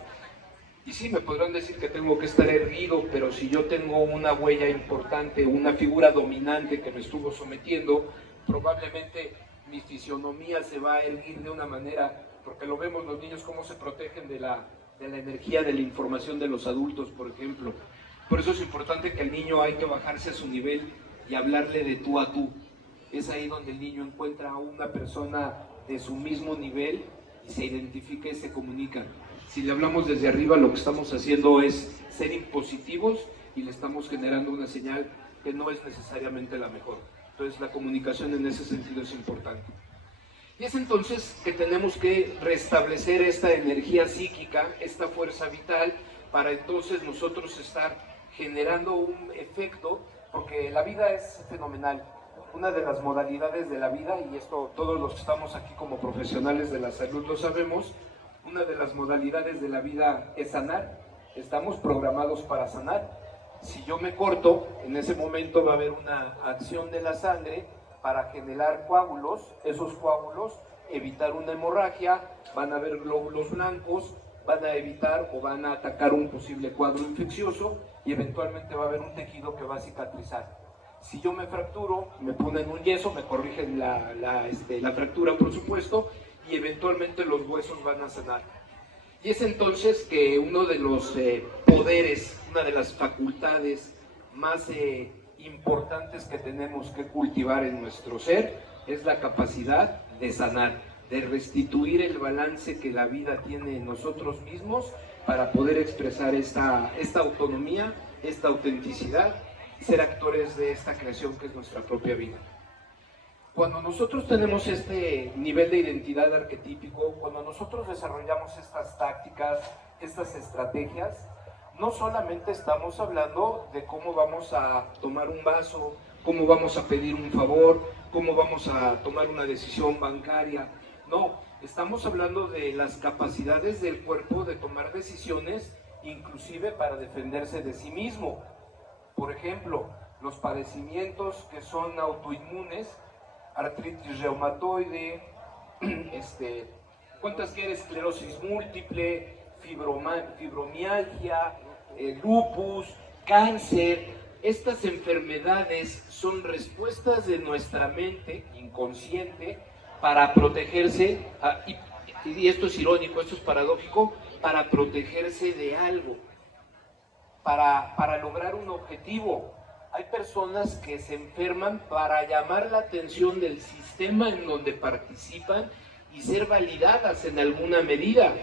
Y sí, me podrán decir que tengo que estar erguido, pero si yo tengo una huella importante, una figura dominante que me estuvo sometiendo, probablemente mi fisionomía se va a erguir de una manera, porque lo vemos los niños cómo se protegen de la energía, de la información de los adultos, por ejemplo. Por eso es importante que al niño hay que bajarse a su nivel y hablarle de tú a tú. Es ahí donde el niño encuentra a una persona de su mismo nivel y se identifica y se comunica. Si le hablamos desde arriba, lo que estamos haciendo es ser impositivos y le estamos generando una señal que no es necesariamente la mejor. Entonces la comunicación en ese sentido es importante. Y es entonces que tenemos que restablecer esta energía psíquica, esta fuerza vital, para entonces nosotros estar generando un efecto, porque la vida es fenomenal. Una de las modalidades de la vida, y esto todos los que estamos aquí como profesionales de la salud lo sabemos, una de las modalidades de la vida es sanar. Estamos programados para sanar. Si yo me corto, en ese momento va a haber una acción de la sangre para generar coágulos. Esos coágulos evitar una hemorragia, van a haber glóbulos blancos, van a evitar o van a atacar un posible cuadro infeccioso y eventualmente va a haber un tejido que va a cicatrizar. Si yo me fracturo, me ponen un yeso, me corrigen la fractura, por supuesto, y eventualmente los huesos van a sanar. Y es entonces que uno de los poderes, una de las facultades más importantes que tenemos que cultivar en nuestro ser es la capacidad de sanar, de restituir el balance que la vida tiene en nosotros mismos para poder expresar esta autonomía, esta autenticidad y ser actores de esta creación que es nuestra propia vida. Cuando nosotros tenemos este nivel de identidad arquetípico, cuando nosotros desarrollamos estas tácticas, estas estrategias, no solamente estamos hablando de cómo vamos a tomar un vaso, cómo vamos a pedir un favor, cómo vamos a tomar una decisión bancaria. No, estamos hablando de las capacidades del cuerpo de tomar decisiones, inclusive para defenderse de sí mismo. Por ejemplo, los padecimientos que son autoinmunes, artritis reumatoide, ¿cuántas quieres? Esclerosis múltiple, fibromialgia, lupus, cáncer. Estas enfermedades son respuestas de nuestra mente inconsciente para protegerse, y esto es irónico, esto es paradójico, para protegerse de algo, para lograr un objetivo. Hay personas que se enferman para llamar la atención del sistema en donde participan y ser validadas en alguna medida.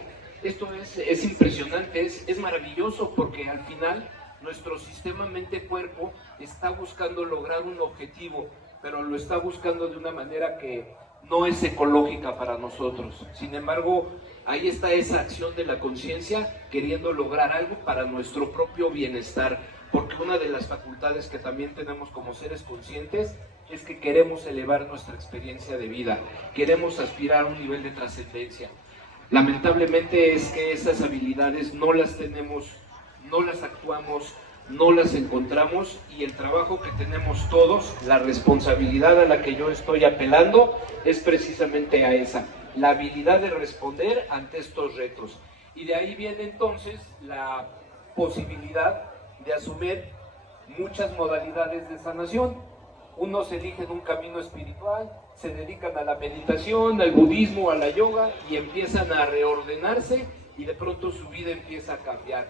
Esto es impresionante, es maravilloso, porque al final nuestro sistema mente-cuerpo está buscando lograr un objetivo, pero lo está buscando de una manera que no es ecológica para nosotros. Sin embargo, ahí está esa acción de la conciencia queriendo lograr algo para nuestro propio bienestar, porque una de las facultades que también tenemos como seres conscientes es que queremos elevar nuestra experiencia de vida, queremos aspirar a un nivel de trascendencia. Lamentablemente es que esas habilidades no las tenemos, no las actuamos, no las encontramos, y el trabajo que tenemos todos, la responsabilidad a la que yo estoy apelando, es precisamente a esa, la habilidad de responder ante estos retos. Y de ahí viene entonces la posibilidad de asumir muchas modalidades de sanación. Unos eligen un camino espiritual, se dedican a la meditación, al budismo, a la yoga, y empiezan a reordenarse, y de pronto su vida empieza a cambiar.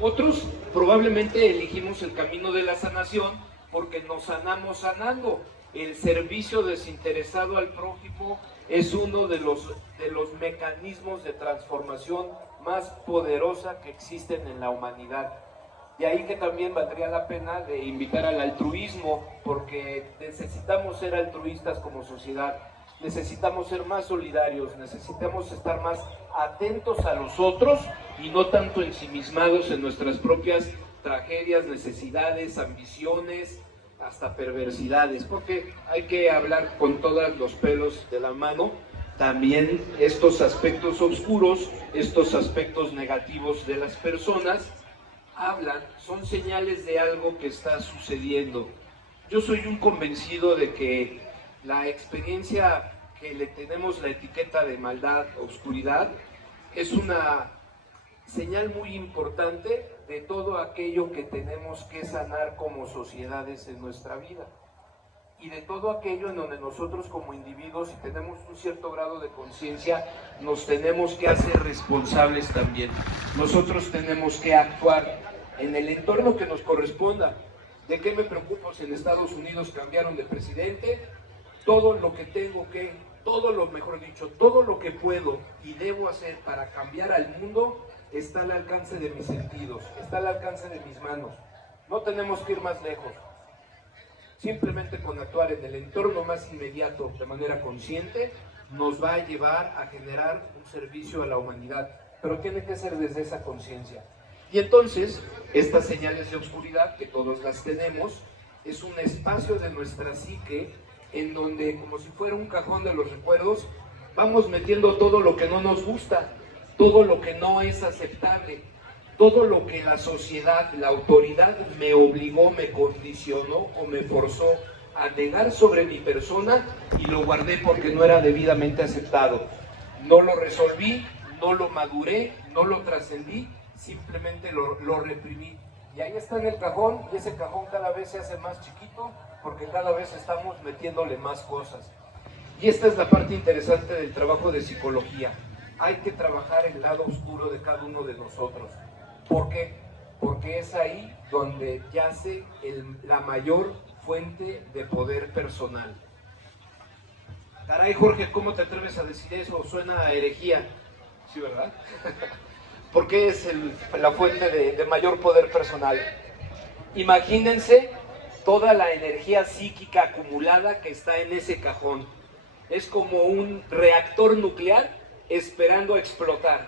Otros probablemente elegimos el camino de la sanación porque nos sanamos sanando. El servicio desinteresado al prójimo es uno de los mecanismos de transformación más poderosa que existen en la humanidad. De ahí que también valdría la pena de invitar al altruismo, porque necesitamos ser altruistas como sociedad, necesitamos ser más solidarios, necesitamos estar más atentos a los otros y no tanto ensimismados en nuestras propias tragedias, necesidades, ambiciones, hasta perversidades, porque hay que hablar con todos los pelos de la mano. También estos aspectos oscuros, estos aspectos negativos de las personas, son señales de algo que está sucediendo. Yo soy un convencido de que la experiencia que le tenemos la etiqueta de maldad, oscuridad, es una señal muy importante de todo aquello que tenemos que sanar como sociedades en nuestra vida, y de todo aquello en donde nosotros como individuos, si tenemos un cierto grado de conciencia, nos tenemos que hacer responsables también. Nosotros tenemos que actuar en el entorno que nos corresponda. ¿De qué me preocupo si en Estados Unidos cambiaron de presidente? Todo lo que tengo que, todo lo mejor dicho, todo lo que puedo y debo hacer para cambiar al mundo está al alcance de mis sentidos, está al alcance de mis manos. No tenemos que ir más lejos. Simplemente con actuar en el entorno más inmediato de manera consciente nos va a llevar a generar un servicio a la humanidad, pero tiene que ser desde esa conciencia. Y entonces, estas señales de oscuridad, que todos las tenemos, es un espacio de nuestra psique en donde, como si fuera un cajón de los recuerdos, vamos metiendo todo lo que no nos gusta, todo lo que no es aceptable, todo lo que la sociedad, la autoridad me obligó, me condicionó o me forzó a negar sobre mi persona, y lo guardé porque no era debidamente aceptado. No lo resolví, no lo maduré, no lo trascendí, simplemente lo reprimí. Y ahí está en el cajón, y ese cajón cada vez se hace más chiquito porque cada vez estamos metiéndole más cosas. Y esta es la parte interesante del trabajo de psicología. Hay que trabajar el lado oscuro de cada uno de nosotros. ¿Por qué? Porque es ahí donde yace la mayor fuente de poder personal. Caray, Jorge, ¿cómo te atreves a decir eso? Suena a herejía. Sí, ¿verdad? Porque es la fuente de mayor poder personal. Imagínense toda la energía psíquica acumulada que está en ese cajón. Es como un reactor nuclear esperando a explotar.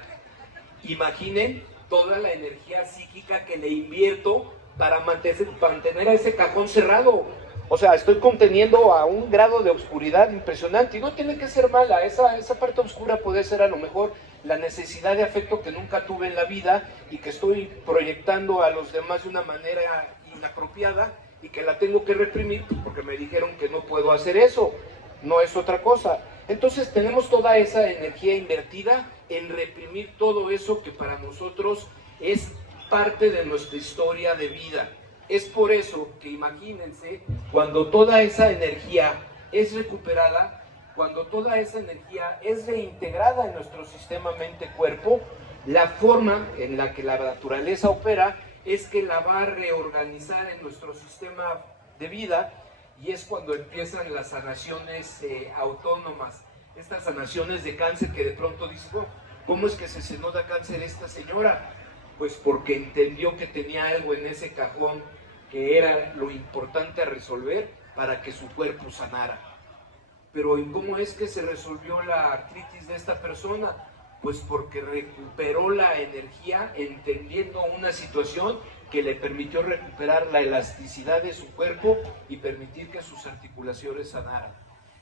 Imaginen toda la energía psíquica que le invierto para mantener a ese cajón cerrado. O sea, estoy conteniendo a un grado de oscuridad impresionante, y no tiene que ser mala. Esa parte oscura puede ser a lo mejor la necesidad de afecto que nunca tuve en la vida y que estoy proyectando a los demás de una manera inapropiada y que la tengo que reprimir porque me dijeron que no puedo hacer eso. No es otra cosa. Entonces tenemos toda esa energía invertida en reprimir todo eso que para nosotros es parte de nuestra historia de vida. Es por eso que imagínense, cuando toda esa energía es recuperada, cuando toda esa energía es reintegrada en nuestro sistema mente-cuerpo, la forma en la que la naturaleza opera es que la va a reorganizar en nuestro sistema de vida, y es cuando empiezan las sanaciones autónomas, estas sanaciones de cáncer que de pronto dicen, oh, ¿Cómo es que se sanó de cáncer esta señora? Pues porque entendió que tenía algo en ese cajón que era lo importante a resolver para que su cuerpo sanara. Pero ¿y cómo es que se resolvió la artritis de esta persona? Pues porque recuperó la energía entendiendo una situación que le permitió recuperar la elasticidad de su cuerpo y permitir que sus articulaciones sanaran.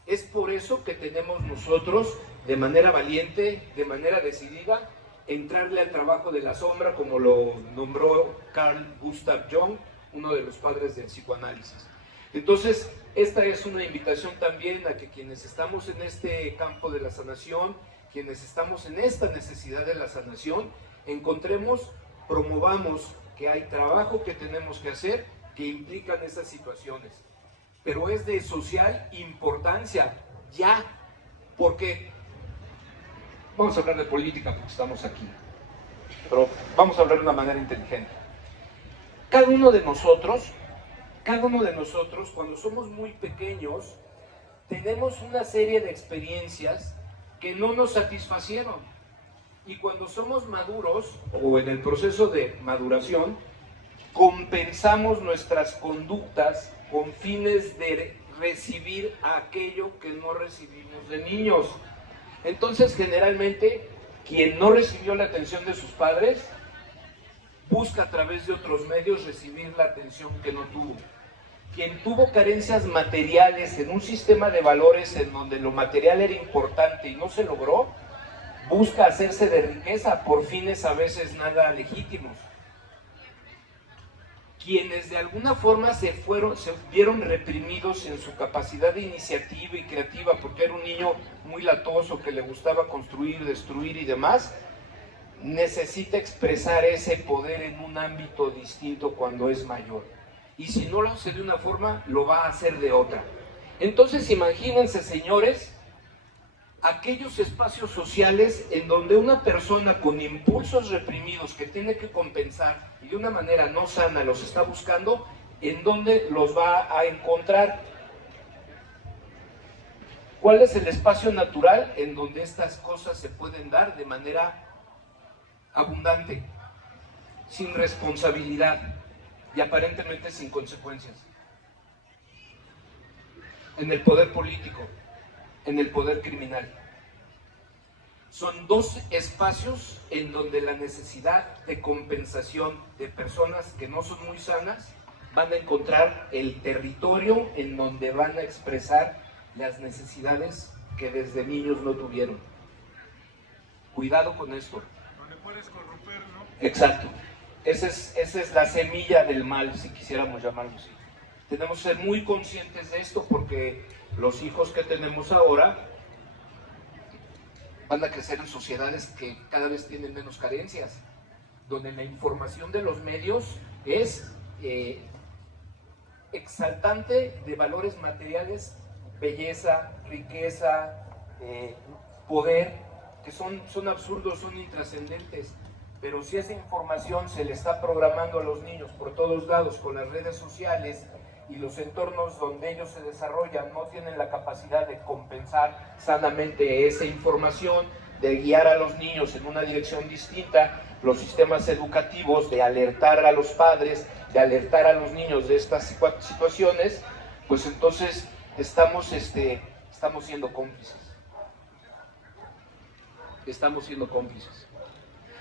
Es por eso que tenemos nosotros, de manera valiente, de manera decidida, entrarle al trabajo de la sombra, como lo nombró Carl Gustav Jung, uno de los padres del psicoanálisis. Entonces, esta es una invitación también a que quienes estamos en este campo de la sanación, quienes estamos en esta necesidad de la sanación, encontremos, promovamos que hay trabajo que tenemos que hacer que implican esas situaciones. Pero es de social importancia, ya. ¿Por qué? Vamos a hablar de política porque estamos aquí, pero vamos a hablar de una manera inteligente. Cada uno de nosotros, cuando somos muy pequeños, tenemos una serie de experiencias que no nos satisfacieron. Y cuando somos maduros, o en el proceso de maduración, compensamos nuestras conductas con fines de recibir aquello que no recibimos de niños. Entonces, generalmente, quien no recibió la atención de sus padres, busca a través de otros medios recibir la atención que no tuvo. Quien tuvo carencias materiales en un sistema de valores en donde lo material era importante y no se logró, busca hacerse de riqueza por fines a veces nada legítimos. Quienes de alguna forma se vieron reprimidos en su capacidad de iniciativa y creativa, porque era un niño muy latoso que le gustaba construir, destruir y demás, necesita expresar ese poder en un ámbito distinto cuando es mayor. Y si no lo hace de una forma, lo va a hacer de otra. Entonces imagínense, señores, aquellos espacios sociales en donde una persona con impulsos reprimidos que tiene que compensar y de una manera no sana los está buscando, ¿en dónde los va a encontrar? ¿Cuál es el espacio natural en donde estas cosas se pueden dar de manera abundante, sin responsabilidad y aparentemente sin consecuencias? En el poder político, en el poder criminal. Son dos espacios en donde la necesidad de compensación de personas que no son muy sanas van a encontrar el territorio en donde van a expresar las necesidades que desde niños no tuvieron. Cuidado con esto. Donde puedes corromper, ¿no? Exacto. Esa es la semilla del mal, si quisiéramos llamarlo así. Tenemos que ser muy conscientes de esto porque los hijos que tenemos ahora van a crecer en sociedades que cada vez tienen menos carencias, donde la información de los medios es exaltante de valores materiales, belleza, riqueza, poder, que son absurdos, son intrascendentes. Pero si esa información se le está programando a los niños por todos lados con las redes sociales y los entornos donde ellos se desarrollan no tienen la capacidad de compensar sanamente esa información, de guiar a los niños en una dirección distinta, los sistemas educativos de alertar a los padres, de alertar a los niños de estas situaciones, pues entonces estamos siendo cómplices. Estamos siendo cómplices.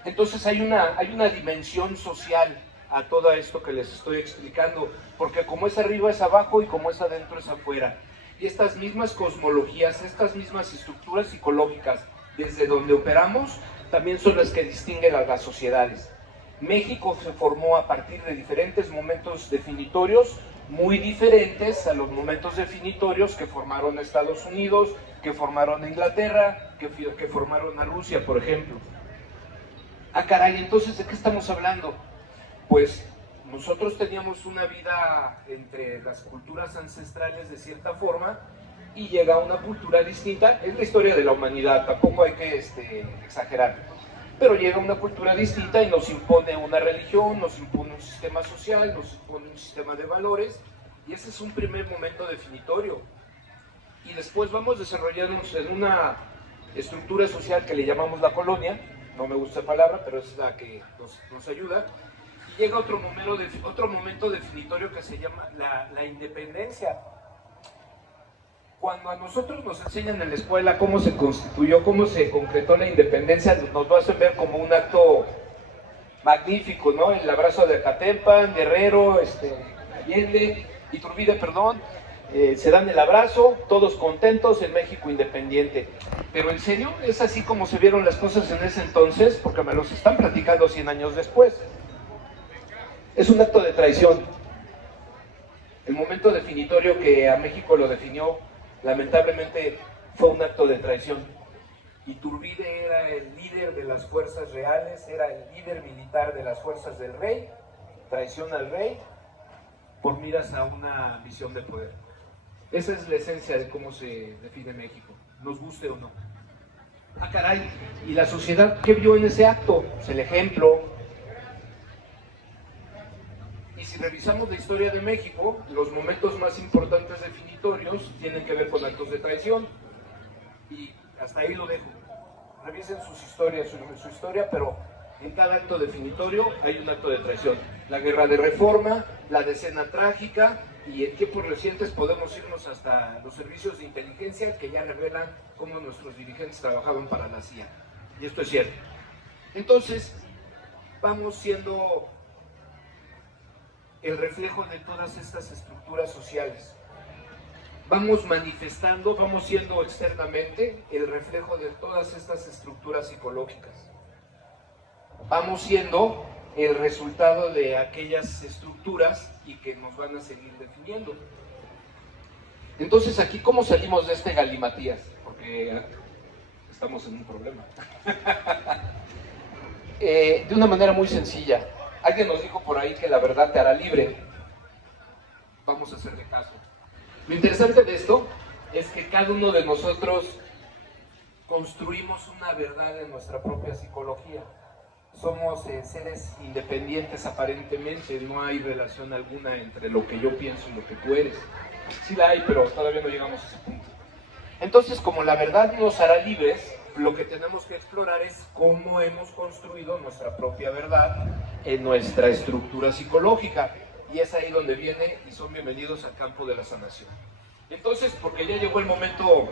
Entonces hay una dimensión social a todo esto que les estoy explicando, porque como es arriba es abajo y como es adentro es afuera. Y estas mismas cosmologías, estas mismas estructuras psicológicas desde donde operamos, también son las que distinguen a las sociedades. México se formó a partir de diferentes momentos definitorios, muy diferentes a los momentos definitorios que formaron a Estados Unidos, que formaron a Inglaterra, que formaron a Rusia, por ejemplo. Ah, caray, entonces, ¿de qué estamos hablando? Pues nosotros teníamos una vida entre las culturas ancestrales de cierta forma y llega una cultura distinta. Es la historia de la humanidad, tampoco hay que exagerar. Pero llega una cultura distinta y nos impone una religión, nos impone un sistema social, nos impone un sistema de valores, y ese es un primer momento definitorio. Y después vamos desarrollándonos en una estructura social que le llamamos la colonia, no me gusta la palabra, pero es la que nos ayuda. Y llega otro momento definitorio que se llama la independencia. Cuando a nosotros nos enseñan en la escuela cómo se constituyó, cómo se concretó la independencia, nos lo hacen ver como un acto magnífico, ¿no? El abrazo de Acatempan, Guerrero, Allende, Iturbide, perdón, se dan el abrazo, todos contentos, en México independiente. Pero en serio, es así como se vieron las cosas en ese entonces, porque me los están platicando 100 años después. Es un acto de traición. El momento definitorio que a México lo definió, lamentablemente, fue un acto de traición. Iturbide era el líder de las fuerzas reales, era el líder militar de las fuerzas del rey, traición al rey, por miras a una visión de poder. Esa es la esencia de cómo se define México, nos guste o no. Ah, caray, ¿y la sociedad qué vio en ese acto? Pues el ejemplo. Y si revisamos la historia de México, los momentos más importantes definitorios tienen que ver con actos de traición. Y hasta ahí lo dejo. Revisen sus historias, su historia, pero en cada acto definitorio hay un acto de traición. La guerra de reforma, la decena trágica, y en tiempos recientes podemos irnos hasta los servicios de inteligencia que ya revelan cómo nuestros dirigentes trabajaban para la CIA. Y esto es cierto. Entonces, vamos siendo el reflejo de todas estas estructuras sociales. Vamos manifestando, vamos siendo externamente el reflejo de todas estas estructuras psicológicas. Vamos siendo el resultado de aquellas estructuras y que nos van a seguir definiendo. Entonces, aquí, ¿cómo salimos de este galimatías? Porque estamos en un problema. De una manera muy sencilla. Alguien nos dijo por ahí que la verdad te hará libre. Vamos a hacerle caso. Lo interesante de esto es que cada uno de nosotros construimos una verdad en nuestra propia psicología. Somos seres independientes aparentemente, no hay relación alguna entre lo que yo pienso y lo que tú eres. Sí la hay, pero todavía no llegamos a ese punto. Entonces, como la verdad nos hará libres, lo que tenemos que explorar es cómo hemos construido nuestra propia verdad en nuestra estructura psicológica. Y es ahí donde viene y son bienvenidos al campo de la sanación. Entonces, porque ya llegó el momento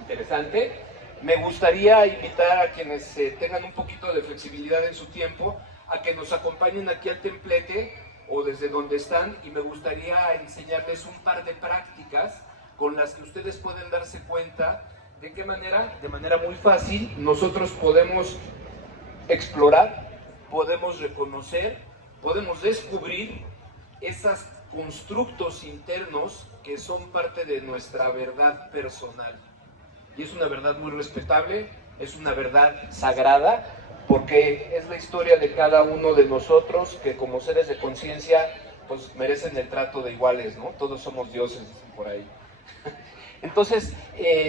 interesante, me gustaría invitar a quienes tengan un poquito de flexibilidad en su tiempo a que nos acompañen aquí al templete o desde donde están, y me gustaría enseñarles un par de prácticas con las que ustedes pueden darse cuenta de qué manera, de manera muy fácil, nosotros podemos explorar, podemos reconocer, podemos descubrir esos constructos internos que son parte de nuestra verdad personal. Y es una verdad muy respetable, es una verdad sagrada, porque es la historia de cada uno de nosotros que como seres de conciencia pues merecen el trato de iguales, ¿no? Todos somos dioses, dicen por ahí. Entonces,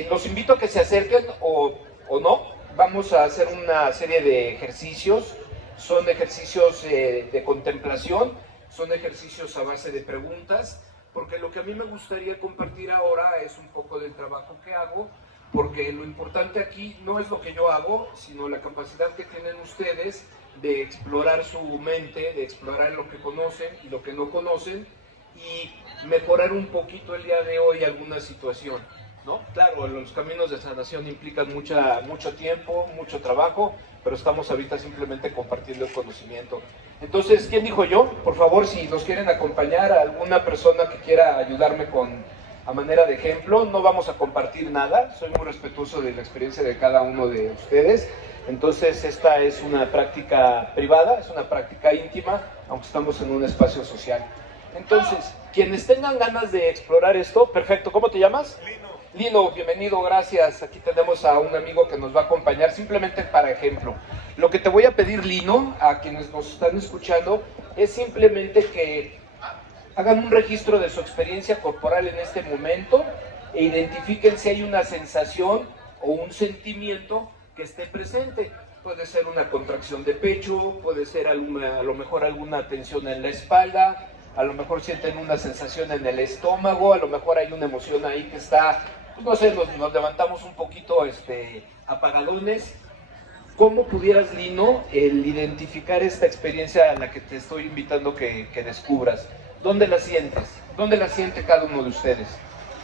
los invito a que se acerquen o no. Vamos a hacer una serie de ejercicios. Son ejercicios de contemplación, son ejercicios a base de preguntas, porque lo que a mí me gustaría compartir ahora es un poco del trabajo que hago, porque lo importante aquí no es lo que yo hago, sino la capacidad que tienen ustedes de explorar su mente, de explorar lo que conocen y lo que no conocen, y mejorar un poquito el día de hoy alguna situación, ¿no? Claro, los caminos de sanación implican mucho tiempo, mucho trabajo, pero estamos ahorita simplemente compartiendo el conocimiento. Entonces, ¿quién dijo yo? Por favor, si nos quieren acompañar, a alguna persona que quiera ayudarme a manera de ejemplo. No vamos a compartir nada, soy muy respetuoso de la experiencia de cada uno de ustedes. Entonces, esta es una práctica privada, es una práctica íntima, aunque estamos en un espacio social. Entonces, quienes tengan ganas de explorar esto, perfecto. ¿Cómo te llamas? Lino, bienvenido, gracias. Aquí tenemos a un amigo que nos va a acompañar, simplemente para ejemplo. Lo que te voy a pedir, Lino, a quienes nos están escuchando, es simplemente que hagan un registro de su experiencia corporal en este momento e identifiquen si hay una sensación o un sentimiento que esté presente. Puede ser una contracción de pecho, puede ser a lo mejor alguna tensión en la espalda, a lo mejor sienten una sensación en el estómago, a lo mejor hay una emoción ahí que está, pues no sé, nos levantamos un poquito apagadones. ¿Cómo pudieras, Lino, el identificar esta experiencia a la que te estoy invitando que descubras? ¿Dónde la sientes? ¿Dónde la siente cada uno de ustedes?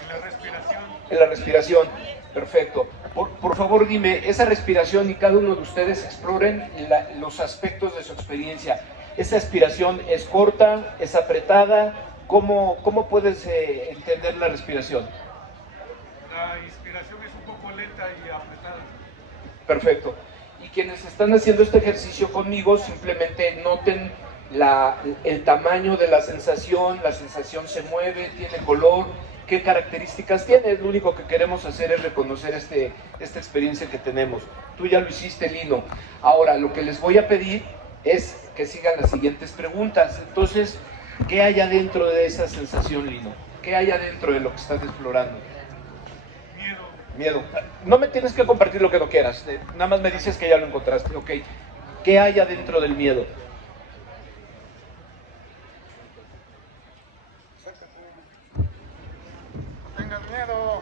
En la respiración. En la respiración. Perfecto. Por favor, dime, esa respiración y cada uno de ustedes exploren los aspectos de su experiencia. ¿Esa respiración es corta? ¿Es apretada? ¿Cómo puedes entender la respiración? La inspiración es un poco lenta y apretada. Perfecto. Y quienes están haciendo este ejercicio conmigo, simplemente noten el tamaño de la sensación se mueve, tiene color, qué características tiene. Lo único que queremos hacer es reconocer esta experiencia que tenemos. Tú ya lo hiciste, Lino. Ahora, lo que les voy a pedir es que sigan las siguientes preguntas. Entonces, ¿qué hay adentro de esa sensación, Lino? ¿Qué hay adentro de lo que estás explorando? Miedo. No me tienes que compartir lo que no quieras. Nada más me dices que ya lo encontraste. Ok. ¿Qué hay adentro del miedo? No tengas miedo.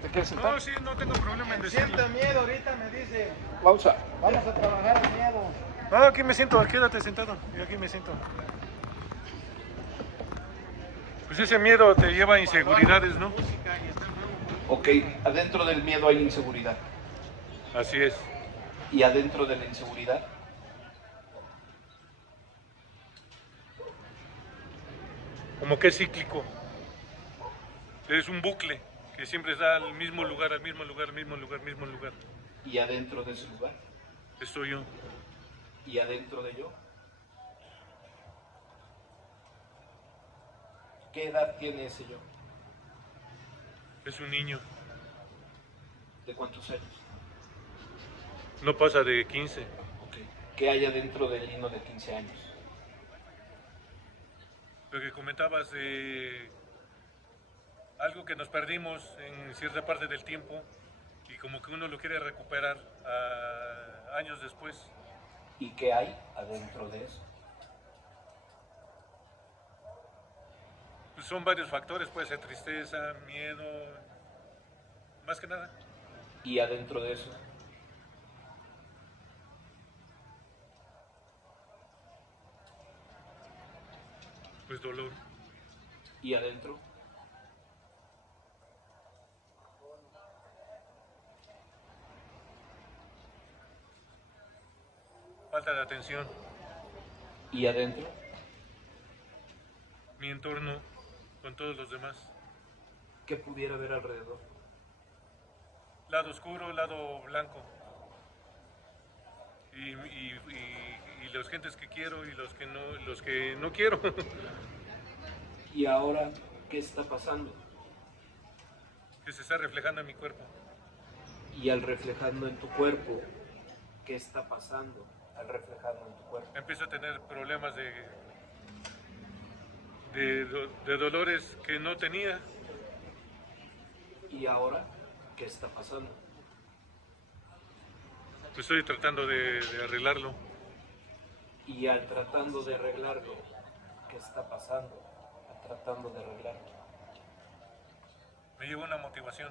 ¿Te quieres sentar? No, sí, no tengo problema en decirlo. Siento miedo, ahorita me dice. Pausa. Vamos a trabajar el miedo. No, aquí me siento, quédate sentado. Yo aquí me siento. Pues ese miedo te lleva a inseguridades, ¿no? Ok, adentro del miedo hay inseguridad. Así es. Y adentro de la inseguridad Como que es cíclico. Es un bucle que siempre está al mismo lugar, al mismo lugar, al mismo lugar, al mismo lugar. y adentro de ese lugar Estoy yo. y adentro de yo. ¿Qué edad tiene ese yo? Es un niño. ¿De cuántos años? No pasa de 15. Ok. ¿Qué hay adentro del Lino de 15 años? Lo que comentabas de algo que nos perdimos en cierta parte del tiempo y como que uno lo quiere recuperar años después. ¿Y qué hay adentro de eso? Pues son varios factores, puede ser tristeza, miedo, más que nada. ¿Y adentro de eso? Pues dolor. ¿Y adentro? Falta de atención. ¿Y adentro? Mi entorno con todos los demás. ¿Qué pudiera haber alrededor? Lado oscuro, lado blanco. Y las gentes que quiero y los que no quiero. ¿Y ahora qué está pasando? Que se está reflejando en mi cuerpo. Y al reflejando en tu cuerpo, ¿qué está pasando al reflejando en tu cuerpo? Empiezo a tener problemas de dolores que no tenía. ¿Y ahora qué está pasando? Pues estoy tratando de arreglarlo. Y al tratando de arreglarlo, ¿qué está pasando? Al tratando de arreglarlo. Me lleva una motivación.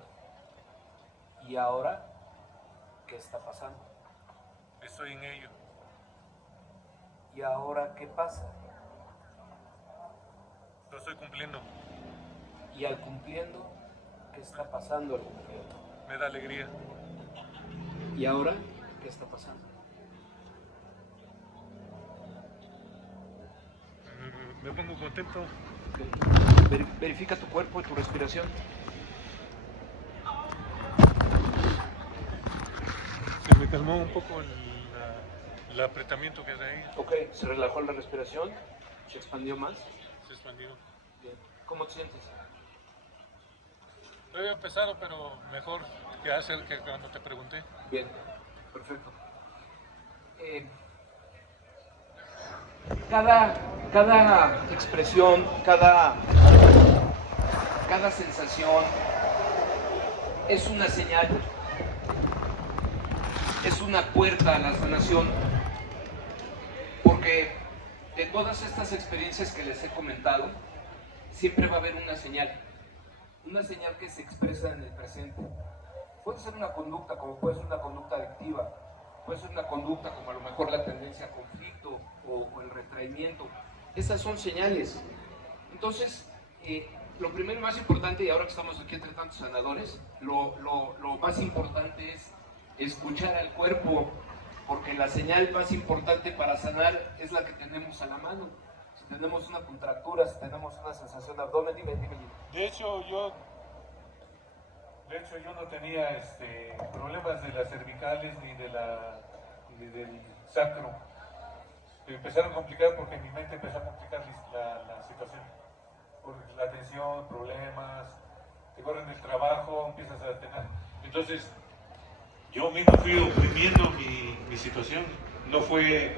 ¿Y ahora qué está pasando? Estoy en ello. ¿Y ahora qué pasa? Lo estoy cumpliendo. Y al cumpliendo, ¿qué está pasando al cumpliendo? Me da alegría. ¿Y ahora qué está pasando? Me pongo contento. Verifica tu cuerpo y tu respiración. Se me calmó un poco el apretamiento que hay ahí. Ok, se relajó la respiración, se expandió más. Se expandió. Bien. ¿Cómo te sientes? Todavía pesado, pero mejor que hacer que cuando te pregunté. Bien, perfecto. Cada expresión, cada sensación es una señal, es una puerta a la sanación, porque de todas estas experiencias que les he comentado, siempre va a haber una señal que se expresa en el presente. Puede ser una conducta, como puede ser una conducta adictiva, puede ser una conducta como a lo mejor la tendencia a conflicto o el retraimiento. Esas son señales. Entonces, lo primero y más importante, y ahora que estamos aquí entre tantos sanadores, lo más importante es escuchar al cuerpo, porque la señal más importante para sanar es la que tenemos a la mano. Si tenemos una contractura, si tenemos una sensación de abdomen, dime. De hecho, yo no tenía problemas de las cervicales ni del sacro. Me empezaron a complicar porque mi mente empezó a complicar la situación. Por la tensión, problemas, te corren el trabajo, empiezas a tener. Entonces, yo mismo fui oprimiendo mi situación. No fue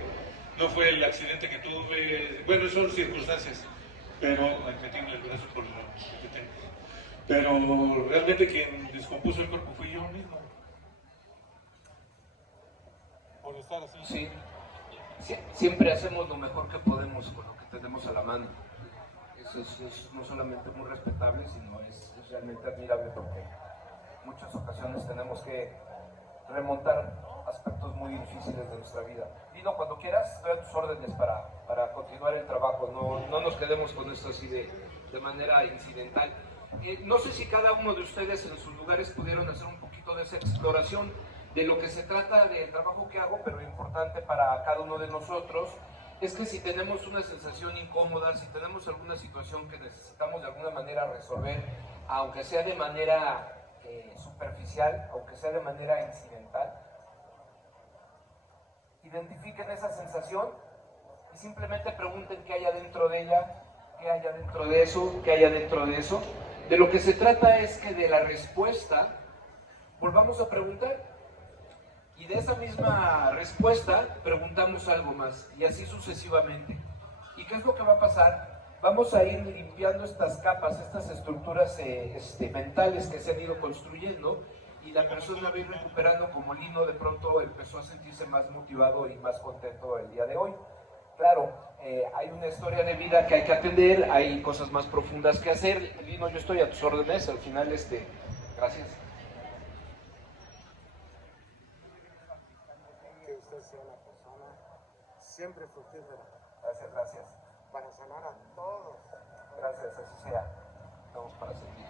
el accidente que tuve, bueno, son circunstancias, pero me tiembla el brazo por lo que tengo. Pero realmente quien descompuso el cuerpo fui yo mismo. Por estar así. Sí. Siempre hacemos lo mejor que podemos con lo que tenemos a la mano. Eso es no solamente muy respetable, sino es realmente admirable, porque en muchas ocasiones tenemos que remontar aspectos muy difíciles de nuestra vida. Lino, cuando quieras, estoy a tus órdenes para continuar el trabajo. No nos quedemos con esto así de manera incidental. No sé si cada uno de ustedes en sus lugares pudieron hacer un poquito de esa exploración de lo que se trata del trabajo que hago, pero lo importante para cada uno de nosotros es que si tenemos una sensación incómoda, si tenemos alguna situación que necesitamos de alguna manera resolver, aunque sea de manera superficial, aunque sea de manera incidental, identifiquen esa sensación y simplemente pregunten qué hay adentro de ella, qué hay adentro de eso, qué hay adentro de eso. De lo que se trata es que de la respuesta volvamos a preguntar, y de esa misma respuesta preguntamos algo más, y así sucesivamente. ¿Y qué es lo que va a pasar? Vamos a ir limpiando estas capas, estas estructuras mentales que se han ido construyendo, y la persona va a ir recuperando, como Lino de pronto empezó a sentirse más motivado y más contento el día de hoy. Claro, hay una historia de vida que hay que atender, hay cosas más profundas que hacer. Lino, yo estoy a tus órdenes, al final, gracias. Que usted sea una persona siempre fructífera. Gracias. Para sanar a todos. Gracias, así sea. Estamos para servir.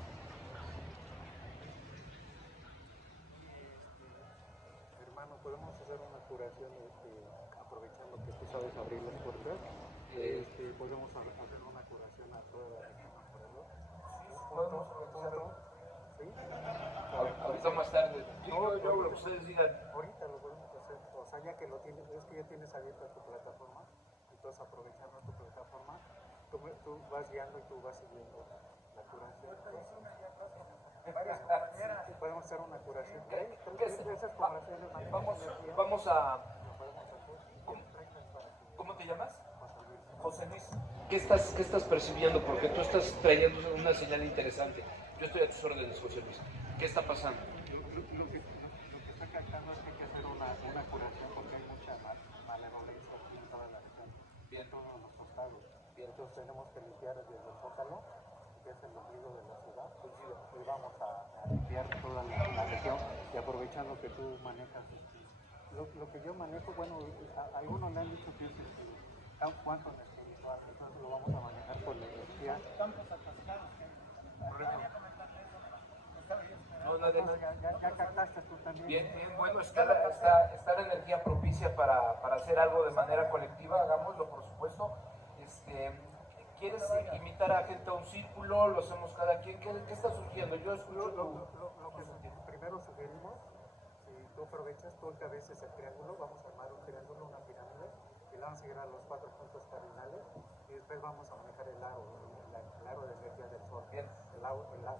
Hermano, ¿podemos hacer una curación aprovechando que tú sabes abrir las puertas? ¿Podemos hacer una curación a toda la región alrededor? Podemos organizar. ¿Sí? Ahorita más tarde. Yo lo que ustedes digan. Ahorita lo podemos hacer. O sea, ya que lo tienes, es que ya tienes abierta tu plataforma, entonces aprovechando tu plataforma, tú vas guiando y tú vas siguiendo la curación. Sí, podemos hacer una curación. Vamos a... ¿Cómo te llamas? José Luis. ¿Qué estás percibiendo? Porque tú estás trayendo una señal interesante. Yo estoy a tus órdenes, José Luis. ¿Qué está pasando? Lo que está captando es que hay que hacer una curación porque hay mucha malevolencia aquí en toda la región, en todos los costados. Entonces tenemos que limpiar desde el Zócalo, que es el ombligo de la ciudad, y vamos a limpiar toda la región, y aprovechando que tú manejas lo que yo manejo, bueno, a algunos le han dicho que es cuánto en espiritual, entonces lo vamos a manejar por la energía. Campos atascados. Ya captaste tú también. Bien, bueno, está la energía propicia para hacer algo de manera colectiva, hagámoslo, por supuesto. ¿Quieres invitar a gente a un círculo? ¿Lo hacemos cada quien? ¿Qué está surgiendo? Yo escucho lo que primero sugerimos, si tú aprovechas, tú encabezas el triángulo, vamos a armar un triángulo, una pirámide, y le vamos a seguir a los 4 puntos cardinales, y después vamos a manejar el aro de energía del sol. Bien. El aro del sol.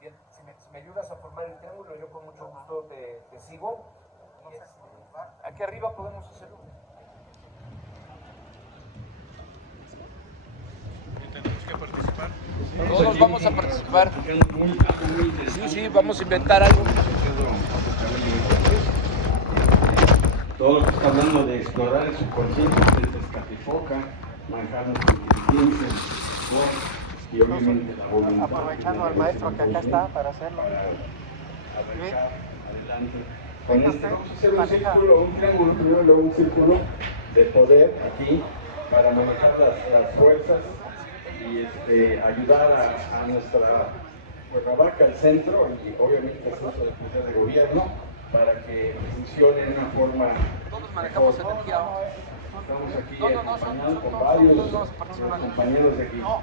Bien, si me ayudas a formar el triángulo, yo con mucho gusto te sigo. Aquí arriba podemos hacerlo. Tenemos que participar. Todos vamos a participar. Sí, vamos a inventar algo. Todo lo que está hablando de explorar el subconsciente, desde Escatifoca, manejar nuestra inteligencia, y obviamente la voluntad. Aprovechando al maestro que acá está para hacerlo. Arrancar adelante. Con este vamos a hacer un círculo, un triángulo primero, luego un círculo de poder aquí para manejar las fuerzas y ayudar a nuestra Cuernavaca, el centro y obviamente el centro de poder de gobierno para que funcione de una forma. Todos manejamos mejor. energía. Estamos aquí acompañados con varios compañeros de aquí. No,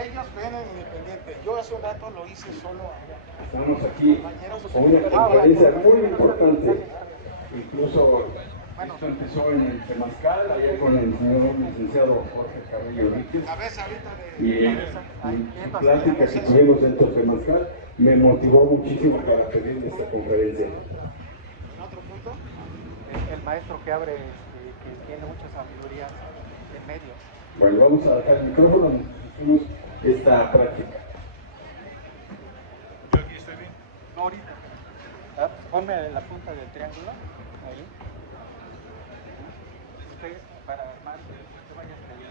ellos vienen independientes. Yo hace un rato lo hice solo allá. Estamos aquí con una conferencia muy importante. Incluso esto empezó en el Temazcal, allá con el señor licenciado Jorge Cabello Ríquez. Y su plática que tuvimos dentro del Temazcal me motivó muchísimo para pedir esta conferencia. En otro punto, el maestro que abre, que tiene mucha sabiduría en medios. Bueno, vamos a dejar el micrófono y hacemos esta práctica. Yo aquí estoy bien. No, ahorita. Ponme la punta del triángulo. Ahí. Usted, para armar, usted vaya hasta allá.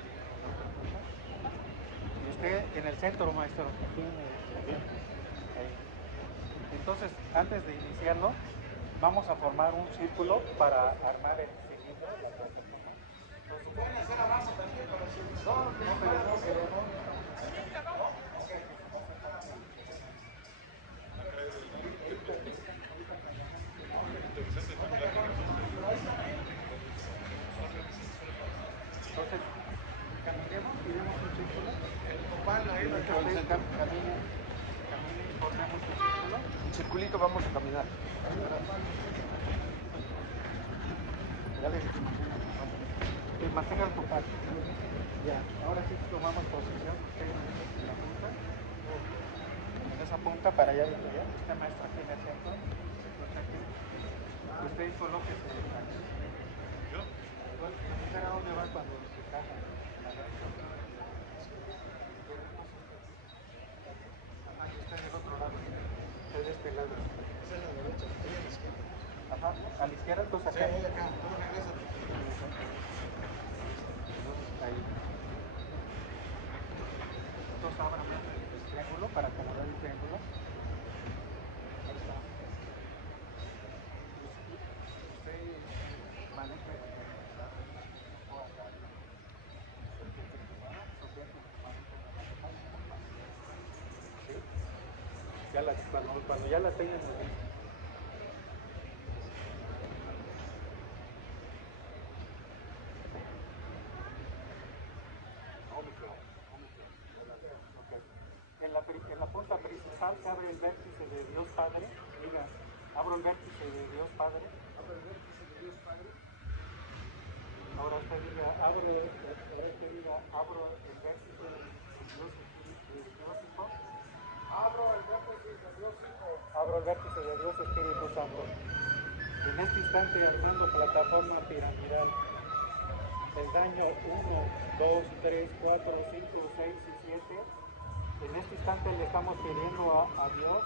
Y usted en el centro, maestro. Aquí en el ahí. Entonces, antes de iniciarlo, vamos a formar un círculo para armar el cilindro. Pueden hacer abajo también para hacer. No. Entonces, caminemos y demos un círculo. Caminen y formemos un círculo. Un circulito vamos a caminar. Dale, que mantengan tu parte. Ya, ahora sí tomamos posición. Usted en la punta. En esa punta para allá de allá. Usted maestro aquí en el centro. Usted colóquese aquí. ¿Yo? ¿A dónde va cuando se caja? Usted del otro lado. Usted de este lado. Esa es la derecha, ahí a la izquierda. Ajá, a la izquierda, entonces acá. Sí, acá, tú regresas. Ahí. Entonces abran el triángulo para acomodar el triángulo. Ahí está. Usted maneja ya cuando ya la tengan lista. En la punta principal se abre el vértice de Dios Padre. Diga, abro el vértice de Dios Padre. Abro el vértice de Dios Padre. Ahora usted diga, abro el vértice de Dios Hijo. Abro el vértice de Dios Hijo. Abro el vértice de Dios Espíritu Santo. En este instante armando plataforma piramidal. Peldaño 1, 2, 3, 4, 5, 6 y 7. En este instante le estamos pidiendo a Dios